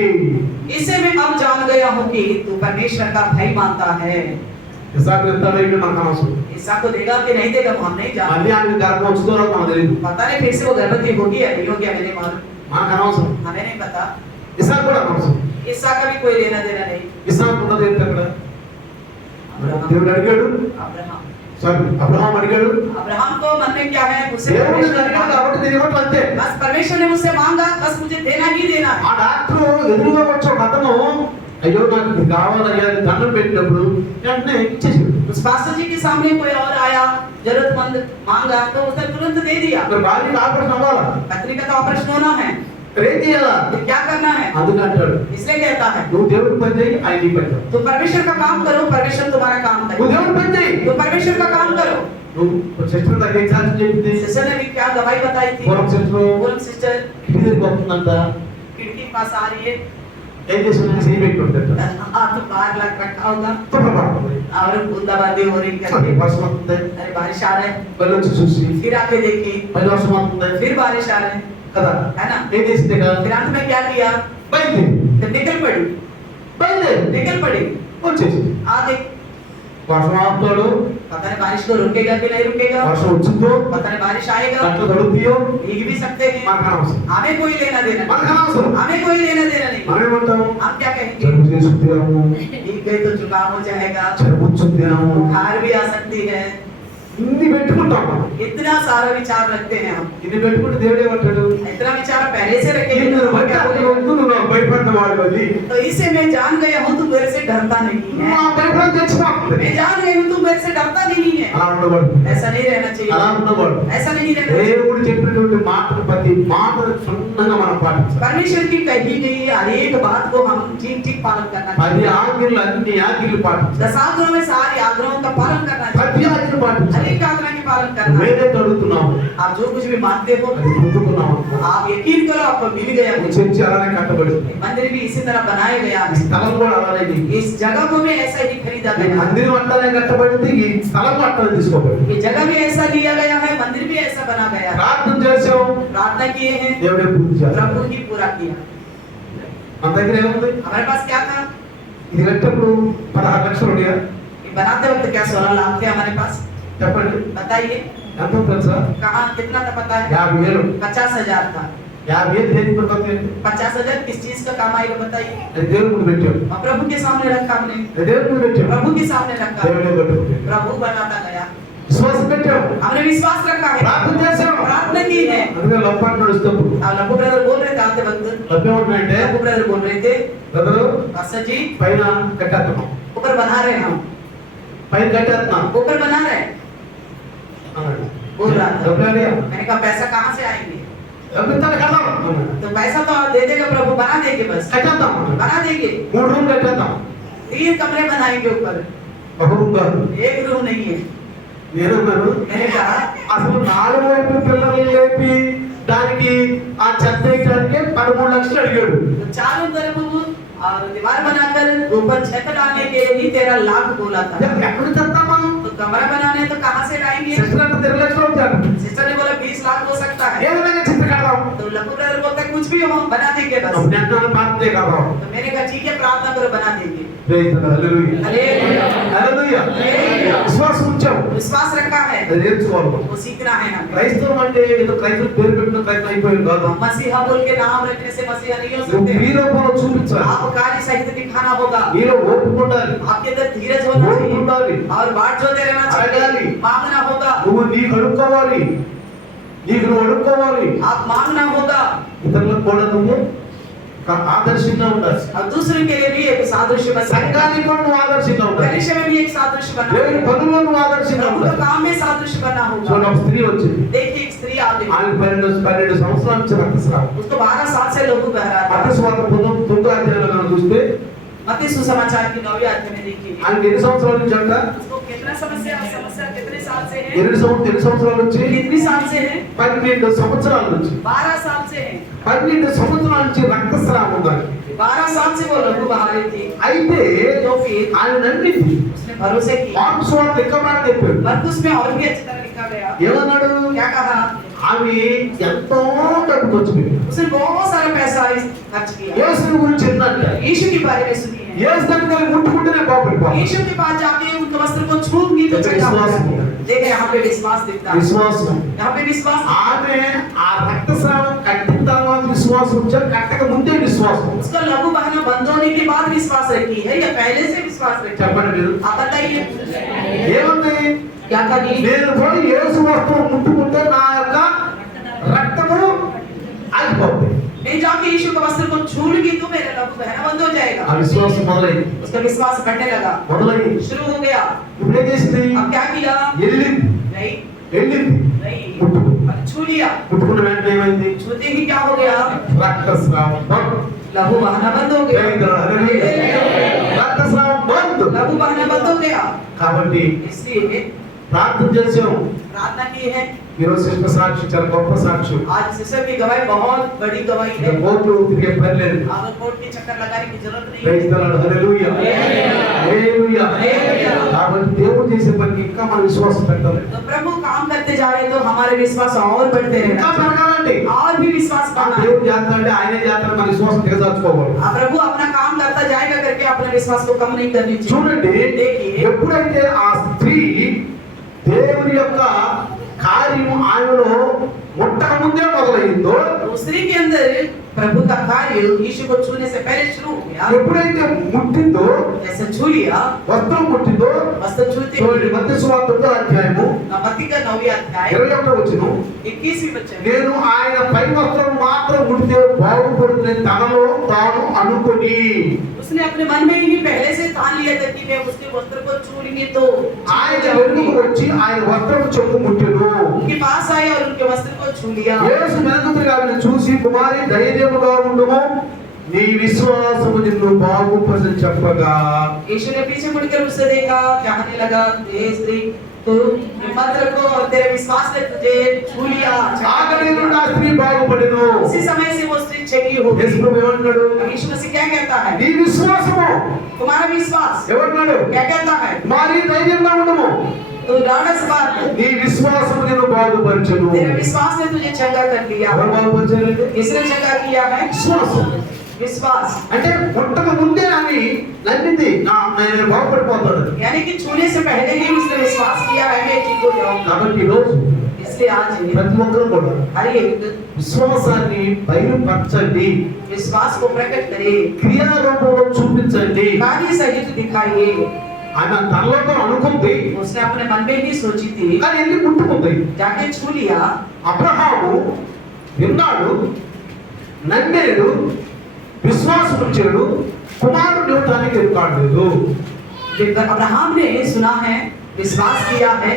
इससे मैं अब जान गया हूँ कि तू परमेश्वर का भाई मानता है। ఇసాకు ఇస్తాడో ఏంటో మనకు అనవసరం. ईसा को देगा कि नहीं देगा वो हम नहीं जानते। మళ్ళీ ఆయన గర్భం వస్తుందో రాదో మనకు తెలియదు. पता नहीं फिर से वो गर्भवती होगी या नहीं होगी, हमें नहीं मालूम, మనకు అనవసరం. हमें नहीं पता। ఇసాకు కూడా అనవసరం. ईसा का भी कोई लेना देना नहीं। ఇసాకు ఉన్నది ఏంటి అక్కడ? దేవుడు అడిగాడు, अब्राहम అబ్రహాం అడిగాడు. अब्राहम को मन में क्या है? मुझसे దేవుడు परमेश्वर ने అడిగాడు मांगा, కాబట్టి నేను ఇవ్వట్లేదు అంతే. बस परमेश्वर ने मुझसे मांगा, बस मुझे देना ही देना है। ఆ డాక్టర్ ఎదురుగా వచ్చే ఒక అతను అయ్యో నాకు ఇది కావాలయ్యా అని దండం పెట్టినప్పుడు వెంటనే ఇచ్చేసాడు. उस पास्टर जी के सामने कोई और आया, जरूरतमंद मांगा तो उसने तुरंत दे दिया। మరి భార్యకి ఆపరేషన్ అవ్వాలా? पत्नी का तो ऑपरेशन होना है, మరి ఏం చేయాలా? फिर क्या करना है? అందుకు అంటాడు, इसलिए कहता है నువ్వు దేవుడి పని చేయి, ఆయన నీ పని చేయి. तो परमेश्वर का काम करो, परमेश्वर तुम्हारा काम నువ్వు करे। దేవుడి పని చేయి. तो परमेश्वर का काम करो। నువ్వు సిస్టర్ దగ్గర ఏం సాధ్యం చెప్పింది? सिस्टर ने भी क्या गवाही बताई थी? పూర్వం సిస్టర్ पूरम सिस्टर ఇంటి దగ్గరికి వస్తుందంట. खिड़की के पास आ रही है, ఏం చేస్తుందంటే సీ పెట్టి ఉంటాడు. हाथ बाहर लग रखा होगा తప్పపడుతుంది. और बूंदाबांदी हो रही करके, వర్షం వస్తుంది. अरे बारिश आ रहा है, మళ్ళీ వచ్చి చూసి फिर आके देखी మళ్ళీ వర్షం వస్తుంది फिर बारिश आ रहा है, కదా. है ना? ఏం చేసింది కదా? फिर अंत में क्या किया? బయలుదేరి फिर బయలుదేరి निकल पड़ी వచ్చేసింది. आगे। వర్షం ఆపుతాడు, पता नहीं बारिश को रुकेगा कि नहीं रुकेगा, వర్షం వచ్చిందో पता नहीं बारिश आएगा, కట్లు తడుపుతాయో भीग भी सकते हैं, మనకు అనవసరం. हमें कोई लेना देना नहीं, మనకు అనవసరం. हमें कोई लेना देना नहीं। మనం ఏమంటాం? हम क्या कहेंगे? జలుబు చేసుకుంటాము, भीग गए तो जुकाम हो जाएगा, జలుబుచ్చుంటాము, बुखार भी आ सकती है, ఇన్ని పెట్టుకుంటాం మనం. इतना सारा विचार रखते हैं हम, ఇన్ని పెట్టుకుంటే దేవుడు ఏమంటాడు? इतना विचार पहले से रखेंगे నిన్ను तो బట్టి क्या అతను बोलेगा? వద్దు, నువ్వు నాకు భయపడిన వాడు అది. तो इसे मैं जान गया हूँ तू मेरे से डरता नहीं నువ్వు है, ఆ భయపడడం తెచ్చిపోతుంది. मैं जान गई हूँ तू मेरे से डरता नहीं है। అలా ఉండకూడదు. ऐसा नहीं रहना అలా चाहिए, ఉండకూడదు. ऐसा नहीं रहना चाहिए। దేవుడు చెప్పినటువంటి మాటలు ప్రతి మాటను క్షుణ్ణంగా మనం పాటించాలి. परमेश्वर की कही गई हर एक बात को हम ठीक ठीक पालन करना 10 चाहिए। ఆజ్ఞలు అన్ని ఆజ్ఞలు పాటించాలి. 10 आज्ञाओं में सारी आज्ञाओं का पालन करना चाहिए, ప్రతి ఆజ్ఞలు పాటించాలి. हर एक आज्ञा की पालन करना है। వేరే అడుగుతున్నావు, आप जो कुछ भी मानते हो అది పొందుకున్నావు. आप यकीन करो आपको मिल गया ఈ कुछ। చర్చి అలానే కట్టబడింది. मंदिर भी इसी तरह बनाया गया ఈ है, స్థలం కూడా అలానే ఉంది. इस जगह को भी ऐसा ही खरीदा ఈ गया है, మందిరం అట్లనే కట్టబడింది, ఈ స్థలం అట్లనే తీసుకోబడింది. ये जगह भी ऐसा लिया गया है, मंदिर भी ऐसा बना गया है। ప్రార్థన చేసాం, प्रार्थना किए हैं, దేవుడే పూర్తి చేస్తాడు. प्रभु ही पूरा किया। మన దగ్గర ఏముంది? हमारे पास क्या था? ఇది కట్టప్పుడు 16 లక్షలు ఉన్నాయా? ये बनाते वक्त क्या 16 लाख थे हमारे पास? చెప్పండి. बताइए ఎంత తెలుసా? कहाँ कितना था पता है? 50,000. 50,000 था। 50,000 దేనికి పడుతుంది? 50,000 किस चीज का काम आएगा बताइए? అది దేవుడి ముందు పెట్టాడు. और प्रभु के सामने रखा हमने, అది దేవుడి ముందు పెట్టాడు. प्रभु के सामने रखा, దేవుడే కట్టుకుంటాడు. प्रभु बनाता गया। విశ్వాసం పెట్టాం, हमने विश्वास रखा है, ప్రార్థన చేసాం. प्रार्थना की है। అందుకే లప్పాటు నడుస్తున్నప్పుడు अब लब्बू ब्रदर बोल रहे थे आते वक्त, లప్పేమంటే लब्बू ब्रदर बोल रहे थे బ్రదరు पास्टर जी పైన కట్టేస్తున్నాం, ऊपर बना रहे हैं हम, పైన కట్టేస్తున్నాం ऊपर बना रहे हैं। అన్నాడు. बोल रहा था, డబ్బులు అడిగా, मैंने कहा पैसा कहाँ से आएंगे? డబ్బులు ఇస్తాను కడదాం అన్నాడు. तो पैसा तो आप दे देगा प्रभु, बना देंगे, बस కట్టేద్దాం అన్నాడు. बना देंगे। 3 రూమ్ కట్టేద్దాం. 3 कमरे बनाएंगे ऊपर, ఒక రూమ్ కాదు. एक रूम नहीं है। నేనన్నాను, मैंने कहा అసలు 4 వైపు పిల్లలు లేపి దానికి ఆ చెత్త వేయడానికి 13 లక్షలు అడిగాడు. तो चारों तरफ और दीवार बनाकर ऊपर छत डालने के लिए ही 13 लाख बोला था। ఎక్కడ చెప్తామా? तो कमरा बनाने तो कहाँ से लाएंगे? సిస్టర్ అంటే 13 లక్షలు అవుతాడు. सिस्टर ने बोला 20 लाख हो सकता है। ఏదైనా చెత్త కడదాం. तो लप्पू ब्रदर बोलता है कुछ भी हो हम बना देंगे बस। అప్పుడు నేను ప్రార్థన కడదాం. तो मैंने कहा ठीक है प्रार्थना करो, बना देंगे। Praise the Lord. Hallelujah. Hallelujah, hallelujah. Hallelujah. విశ్వాసం ఉంచాం, विश्वास रखा है, అది నేర్చుకోవాలి మనం. वो सीखना है हमें। క్రైస్తవం అంటే ఏదో క్రైస్తవ పేరు పెట్టిన క్రైస్తవం అయిపోయింది కాదు. हम मसीहा बोल के नाम रखने से मसीहा नहीं हो నువ్వు सकते। మీ రూపంలో చూపించాలి. आप कार्य सहित दिखाना होगा, నీలో ఓపిక ఉండాలి, आपके अंदर धीरज होना ఓపిక चाहिए ఉండాలి. और बाट जोते रहना అడగాలి. चाहिए, मांगना होगा, నువ్వు నీకు అడుక్కోవాలి, నీకు నువ్వు అడుక్కోవాలి. आप मांगना होगा ఇతరులకు కూడా నువ్వు ఆదర్శంగా ఉండాలి. और दूसरे के लिए भी एक सादृश्य बन सकता है। సంఘానికి కూడా నువ్వు ఆదర్శంగా ఉండాలి. कलिशा में भी एक सादृश्य बनना దేవుని होगा, పనుల్లో నువ్వు ఆదర్శంగా प्रभु के ఉండాలి. काम में सादृश्य बनना చూడండి, होगा। ఒక స్త్రీ వచ్చింది, देखिए एक स्त्री आ गई, ఆమె 12 సంవత్సరాల నుంచి రక్తస్రావం. उसको 12 साल से लहू बह रहा था। అకస్మాత్ 9వ అధ్యాయంలో మనం చూస్తే मत्ती सुसमाचार की 9वीं अध्याय में देखिए ఆమె ఎన్ని సంవత్సరాల నుంచి అంట? उसको कितना समस्या कितने साल से है? 2 సంవత్సరాల నుంచి कितनी साल से है? 12 సంవత్సరాల నుంచి 12 साल से है। 12 సంవత్సరాల నుంచి రక్తస్రావం ఉందండి. 12 साल से वो लहू बहा रही थी। అయితే तो फिर ఆయన నమ్మింది. उसने भरोसे किया। మార్కు సువార్త ఎక్కమని చెప్పాడు. मरकुस में और भी अच्छी तरह लिखा गया, ఏమన్నాడు? क्या कहा? ఆమె ఎంతో డబ్బు ఖర్చు పెట్టింది. उसने बहुत सारा पैसा खर्च किया। యేసుని గురించి ఏంటంట? यीशु के बारे में सुनिए, యేసు దగ్గరికి ముట్టుకుంటేనే బాగుపడిపోవాలి. यीशु के पास जाके उनके वस्त्र को छूंगी तो चंगा हो जाता है। देखिए यहाँ पे विश्वास दिखता है, విశ్వాసం. यहाँ पे विश्वास। ఆమె ఆ రక్తస్రావం కట్టిన తర్వాత విశ్వాసం వచ్చారు, కట్టక ముందే విశ్వాసం. उसका लहू बहना बंद होने के बाद विश्वास रखी है या पहले से विश्वास रखी है? చెప్పండి మీరు. आप बताइए ఏముంది? क्या करी? నేను పోయి యేసు వస్తువు ముట్టుకుంటే నా యొక్క రక్తము ఆగిపోతుంది. मैं जाके यीशु के वस्त्र को छू लूंगी तो मेरा लहू बहना बंद हो ఆ जाएगा। విశ్వాసం మొదలైంది. उसका विश्वास बढ़ने लगा, మొదలైంది. शुरू हो गया। ఇప్పుడు ఏం చేసింది? अब क्या किया? వెళ్ళింది. नहीं వెళ్ళింది. नहीं, ముట్టుకుంది. अब छू लिया। ముట్టుకున్న వెంటనే ఏమైంది? छूते ही क्या हो गया? రక్తస్రావం బంద్. लहू बहना बंद हो गया। రక్తస్రావం బంద్. लहू बहना बंद हो गया। కాబట్టి इसलिए ప్రార్థన చేసాం. प्रार्थना की है। ఈ రోజు శిష్ట సాక్షి చాలా గొప్ప సాక్షి. आज सिस्टर की गवाही बहुत बड़ी गवाही है। కోర్టు తిరిగే పని లేదు. आगे कोर्ट के चक्कर लगाने की जरूरत नहीं ప్రైజ్ है। The Lord. Hallelujah. Hallelujah. Hallelujah. కాబట్టి దేవుడు చేసే పనికి ఇంకా మన విశ్వాసం పెట్టాలి. तो प्रभु काम करते जा रहे तो हमारे विश्वास और बढ़ते ఇంకా रहना, పెరగాలండి. और भी विश्वास ఆ बढ़ना। దేవుడు చేస్తాడంటే ఆయనే చేస్తాడు, మన విశ్వాసం దిగజార్చుకోవాలి. प्रभु अपना काम करता जाएगा करके अपने विश्वास को कम नहीं करनी चाहिए। చూడండి, देखिए ఎప్పుడైతే ఆ స్త్రీ దేవుని యొక్క కార్యము ఆమెలో ముట్టక ముందే మొదలైందో तो स्त्री के अंदर प्रभु का कार्य यीशु को छूने से पहले शुरू हो गया। ఎప్పుడైతే ముట్టిందో जैसे छू लिया, వస్త్రం ముట్టిందో वस्त्र छूते చూడండి మత్తయి సువార్త 9వ అధ్యాయము मत्ती का 9वां अध्याय 21వ వచనం 21वीं वचन। నేను ఆయన పై వస్త్రం మాత్రం ముడితే బాగుపడుతుందని తనలో తాను అనుకొని उसने अपने मन में ही पहले से ठान लिया था कि मैं उसके वस्त्र को छू लूंगी तो ఆయన వెనుకకు వచ్చి ఆయన వస్త్రం చెంగు ముట్టెను उनके पास आए और उनके वस्त्र को छू लिया। యేసు వెనుకకు ఆమెను చూసి కుమారి ధైర్యముగా ఉండుము నీ విశ్వాసము నిన్ను బాగుపరచని చెప్పగా यीशु ने पीछे मुड़कर उससे देखा, कहने लगा, हे स्त्री तो हिम्मत रखो और तेरे विश्वास ने तुझे छू लिया। ఆగనే నుండి ఆ స్త్రీ బాగుపడెను उसी समय से वो स्त्री चंगी हो యేసు गई। ప్రభు ఏమన్నాడు यीशु मसीह क्या कहता है? నీ విశ్వాసము तुम्हारा विश्वास ఏమన్నాడు क्या कहता है? కుమారి ధైర్యంగా ఉండుము तो राणस बात నీ విశ్వాసము నిన్ను బాగుపరచును तेरे विश्वास ने तुझे चंगा कर लिया। ఎవరు బాగుపరచారంటే किसने चंगा किया है? విశ్వాసం विश्वास। అంటే పుట్టక ముందే ఆమె నమ్మింది నేను బాగుపడిపోతాను यानी कि छूने से पहले ही उसने विश्वास किया है मैं ठीक हो जाऊंगा। కాబట్టి ఈ రోజు इसलिए आज ప్రతి ఒక్కరు కూడా हर एक విశ్వాసాన్ని బయలుపరచండి विश्वास को प्रकट करे, క్రియారూపంలో చూపించండి कार्य सहित दिखाइए। ఆమె తనలో అనుకుంది उसने अपने मन में ही सोची थी, కానీ ఎన్ని ముట్టుకుంది जाके छू लिया। అబ్రహాము విన్నాడు నమ్మాడు విశ్వాసం ఉంచాడు కుమారుడు ఇవ్వటానికి ఎదుకాడలేదు अब्राहम ने सुना है, विश्वास किया है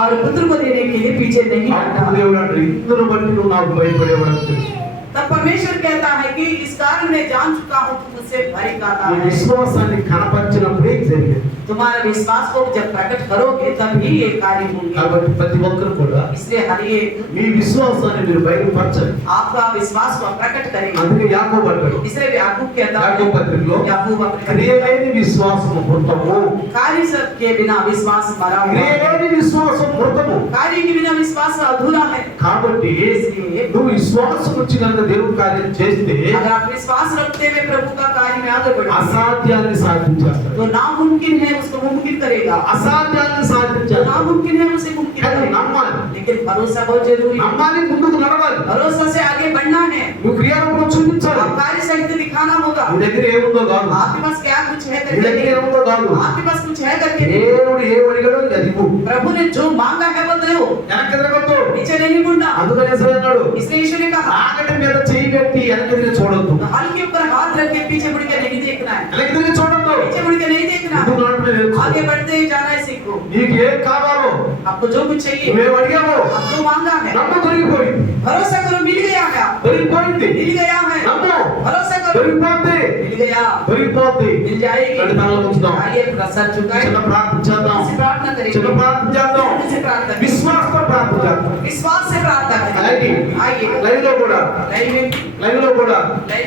और पुत्र को देने के लिए पीछे नहीं हटा। అప్పుడు దేవుడు అంటాడు ఇందును బట్టి నువ్వు నాకు భయపడేవాడు తెలుసు तब परमेश्वर कहता है कि इस कारण मैं जान चुका हूँ तुम मुझसे भय खाता నీ है। విశ్వాసాన్ని కనపరిచినప్పుడే జరిగేది तुम्हारा विश्वास को जब प्रकट करोगे तभी ये कार्य होंगे। కాబట్టి ప్రతి ఒక్కరు కూడా इसलिए हर एक మీ విశ్వాసాన్ని మీరు బయలుపరచండి आपका विश्वास को प्रकट करेगा। అందుకే యాకోబు అంటాడు इसलिए याकूब कहता యాకోబు है, పత్రికలో याकूब अपने క్రియలేని విశ్వాసము మృతము कार्य सब के बिना विश्वास मरा हुआ है। క్రియలేని విశ్వాసం మృతము कार्य के बिना विश्वास अधूरा है। కాబట్టి इसलिए నువ్వు విశ్వాసం వచ్చి కనుక దేవుని కార్యం చేస్తే अगर आप विश्वास रखते हुए प्रभु का कार्य में आगे बढ़ो అసాధ్యాన్ని సాధించేస్తాడు तो नामुमकिन है उसको मुमकिन करेगा, అసాధ్యాన్ని సాధించేస్తాడు नामुमकिन है उसे मुमकिन కానీ करेगा। నమ్మాలి लेकिन भरोसा बहुत जरूरी है। నమ్మాలి ముందుకు నడవాలి भरोसा से आगे बढ़ना है। నువ్వు క్రియారూపంలో చూపించాలి आप कार्य सहित दिखाना होगा। నీ దగ్గర ఏముందో కాదు आपके पास क्या कुछ है నీ దగ్గర करके, ఏముందో కాదు आपके पास कुछ है करके, దేవుడు ఏం అడిగాడో అది ఇవ్వు प्रभु ने जो मांगा है वो दो, వెనక్కి తిరగొద్దు नीचे नहीं मुड़ना। అందుకనే యేసు అన్నాడు इसलिए यीशु ने कहा, ఆగటి మీద చేయి పెట్టి వెనక్కి తిరిగి చూడొద్దు हल के ऊपर हाथ रख के पीछे मुड़ के नहीं देखना है, వెనక్కి తిరిగి చూడొద్దు पीछे मुड़ के नहीं देखना, ముందుకు నడవడమే నేర్చుకో. आगे बढ़ते ही जाना है सीखो। నీకు ఏం కావాలో आपको जो कुछ चाहिए, నువ్వేం అడిగావో आप जो मांगा है, నమ్ము దొరికిపోయింది भरोसा करो मिल गया है, దొరికిపోయింది मिल गया है, నమ్ము भरोसा करो దొరికిపోద్ది मिल गया, దొరికిపోద్ది मिल जाएगी। రెండు తలలు ఉంచుదాం आइए अपना सर झुकाएं, చిన్న ప్రార్థన చేద్దాం से प्रार्थना करेंगे, చిన్న ప్రార్థన చేద్దాం से प्रार्थना करें, విశ్వాసంతో ప్రార్థన చేద్దాం विश्वास से प्रार्थना అలాగే करें। आइए లైవ్ లో కూడా लाइव में లైవ్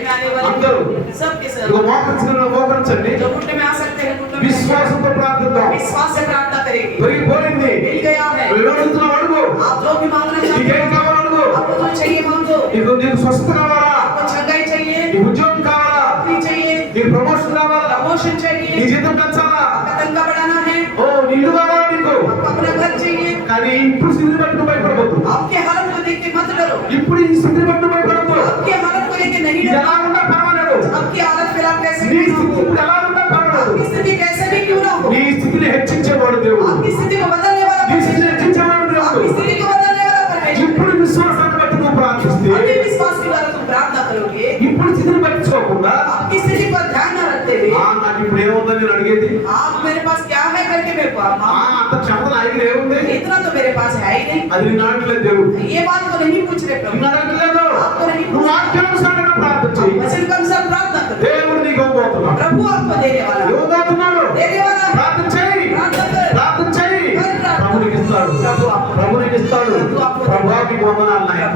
में आने अंदर। वाले सबके ఇదిగో सब మోకరించండి जो घुटने में आ सकते हैं घुटने में విశ్వాసంతో ప్రార్థిద్దాం विश्वास से प्रार्थना करेंगे। దొరికిపోయింది मिल गया है, నువ్వు అడుగుతున్నావు అడుగు आप जो भी मांगना चाहते నీకేం हैं, కావాలో అడుగు आपको जो चाहिए मांगो, నీకు స్వస్థత కావాలా आपको छंगाई चाहिए, నీకు ఉద్యోగం కావాలా नौकरी चाहिए, నీకు ప్రమోషన్ కావాలా प्रमोशन నీ चाहिए, జీతం పెంచాలా आपका तनख्वाह बढ़ाना है, ఓ నీ ఇల్లు కావాలా నీకు आपको अपना घर चाहिए। కానీ ఇప్పుడు స్థితిని బట్టి నువ్వు భయపడవద్దు आपके हालत को देख के मत डरो, ఇప్పుడు ఈ స్థితిని బట్టి నువ్వు భయపడవద్దు आपकी हालत को लेके नहीं ఇది डरो। ఎలా ఉన్నా పర్వాలేదు आपकी हालत फिर आप कैसे నీ भी ना స్థితి हो, ఇప్పుడు ఎలా ఉన్నా పర్వాలేదు आपकी स्थिति कैसे भी क्यों ना हो, నీ స్థితిని హెచ్చించేవాడు దేవుడు आपकी स्थिति को बदलने वाला నీ స్థితిని परमेश्वर, హెచ్చించేవాడు आपकी దేవుడు स्थिति को बदलने वाला परमेश्वर। ఇప్పుడు విశ్వాసాన్ని బట్టి నువ్వు ప్రార్థిస్తే अपने विश्वास के द्वारा तुम प्रार्थना करोगे, ఇప్పుడు స్థితిని పట్టించుకోకుండా आपकी स्थिति पर ध्यान न रखते हुए, నాకు ఇప్పుడు ఏముందని నేను అడిగేది आप मेरे पास क्या है करके मेरे को आप मांगो। అంత క్షమత నా దగ్గర ఏముంది इतना तो मेरे पास है ही नहीं। అది నేను అడగలేదు దేవుడు ये बात को नहीं पूछ रहे प्रभु, నేను అడగలేదు आपको नहीं నువ్వు पूछ, వాక్యానుసారంగా ప్రార్థన చేయి वचन के अनुसार प्रार्थना करो, దేవుడు నీకు ఇవ్వబోతున్నాడు प्रभु आपको देने वाला है, ఇవ్వబోతున్నాడు देने वाला है। ప్రార్థన చేయి प्रार्थना कर, ప్రార్థన చేయి ప్రభునికి ఇస్తాడు ప్రభునికి ఇస్తాడు ప్రభుకి వందనాలు నాయన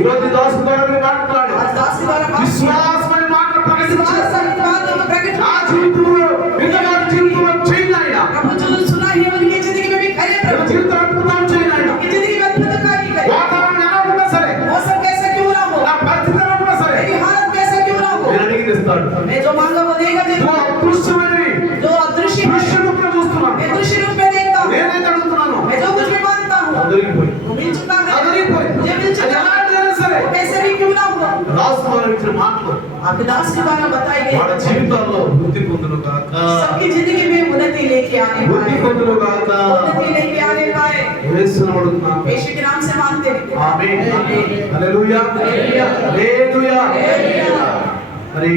ఈ రోజు ఈ దాసు ద్వారా మీరు మాట్లాడు आज दास के द्वारा बात విశ్వాసమైన మాటలు ప్రకటించు विश्वास सहित बातों को प्रकट నా జీవితంలో మిగతా జీవితంలో చేయి నాయన प्रभु जो सुना है उनकी जिंदगी में भी करे నా प्रभु, జీవితం అద్భుతం చేయి నాయన उनकी जिंदगी में अद्भुत कार्य करे। వాతావరణం ఎలా ఉన్నా సరే मौसम कैसा क्यों ना हो, నా పరిస్థితి ఎలా ఉన్నా సరే मेरी हालत कैसा क्यों ना हो, నేను అడిగి ఇస్తాడు मैं जो मांगा वो देगा నువ్వు जरूर। అదృశ్యమైనవి जो अदृश्य है, దృశ్య రూపంలో చూస్తున్నాను मैं दृश्य रूप में देखता हूँ, నేనైతే అడుగుతున్నాను मैं जो कुछ भी मांगता हूँ దొరికిపోయి वो मिल चुका है, దొరికిపోయి मुझे मिल అది चुका है, ఎలాంటిదైనా సరే वो कैसे भी क्यों ना हो। రాసుకున్న మాట आपके दास के द्वारा बताई వాళ్ళ गई జీవితాల్లో వృద్ధి పొందును గాక, सबकी जिंदगी में उन्नति लेके आने వృద్ధి पाए, పొందును గాక. उन्नति लेके आने पाए। యేసును అడుగుతున్నాను. यीशु के नाम से मांगते हैं। ఆమేన్. आमीन। హల్లెలూయా. హల్లెలూయా. హల్లెలూయా. హల్లెలూయా. మరి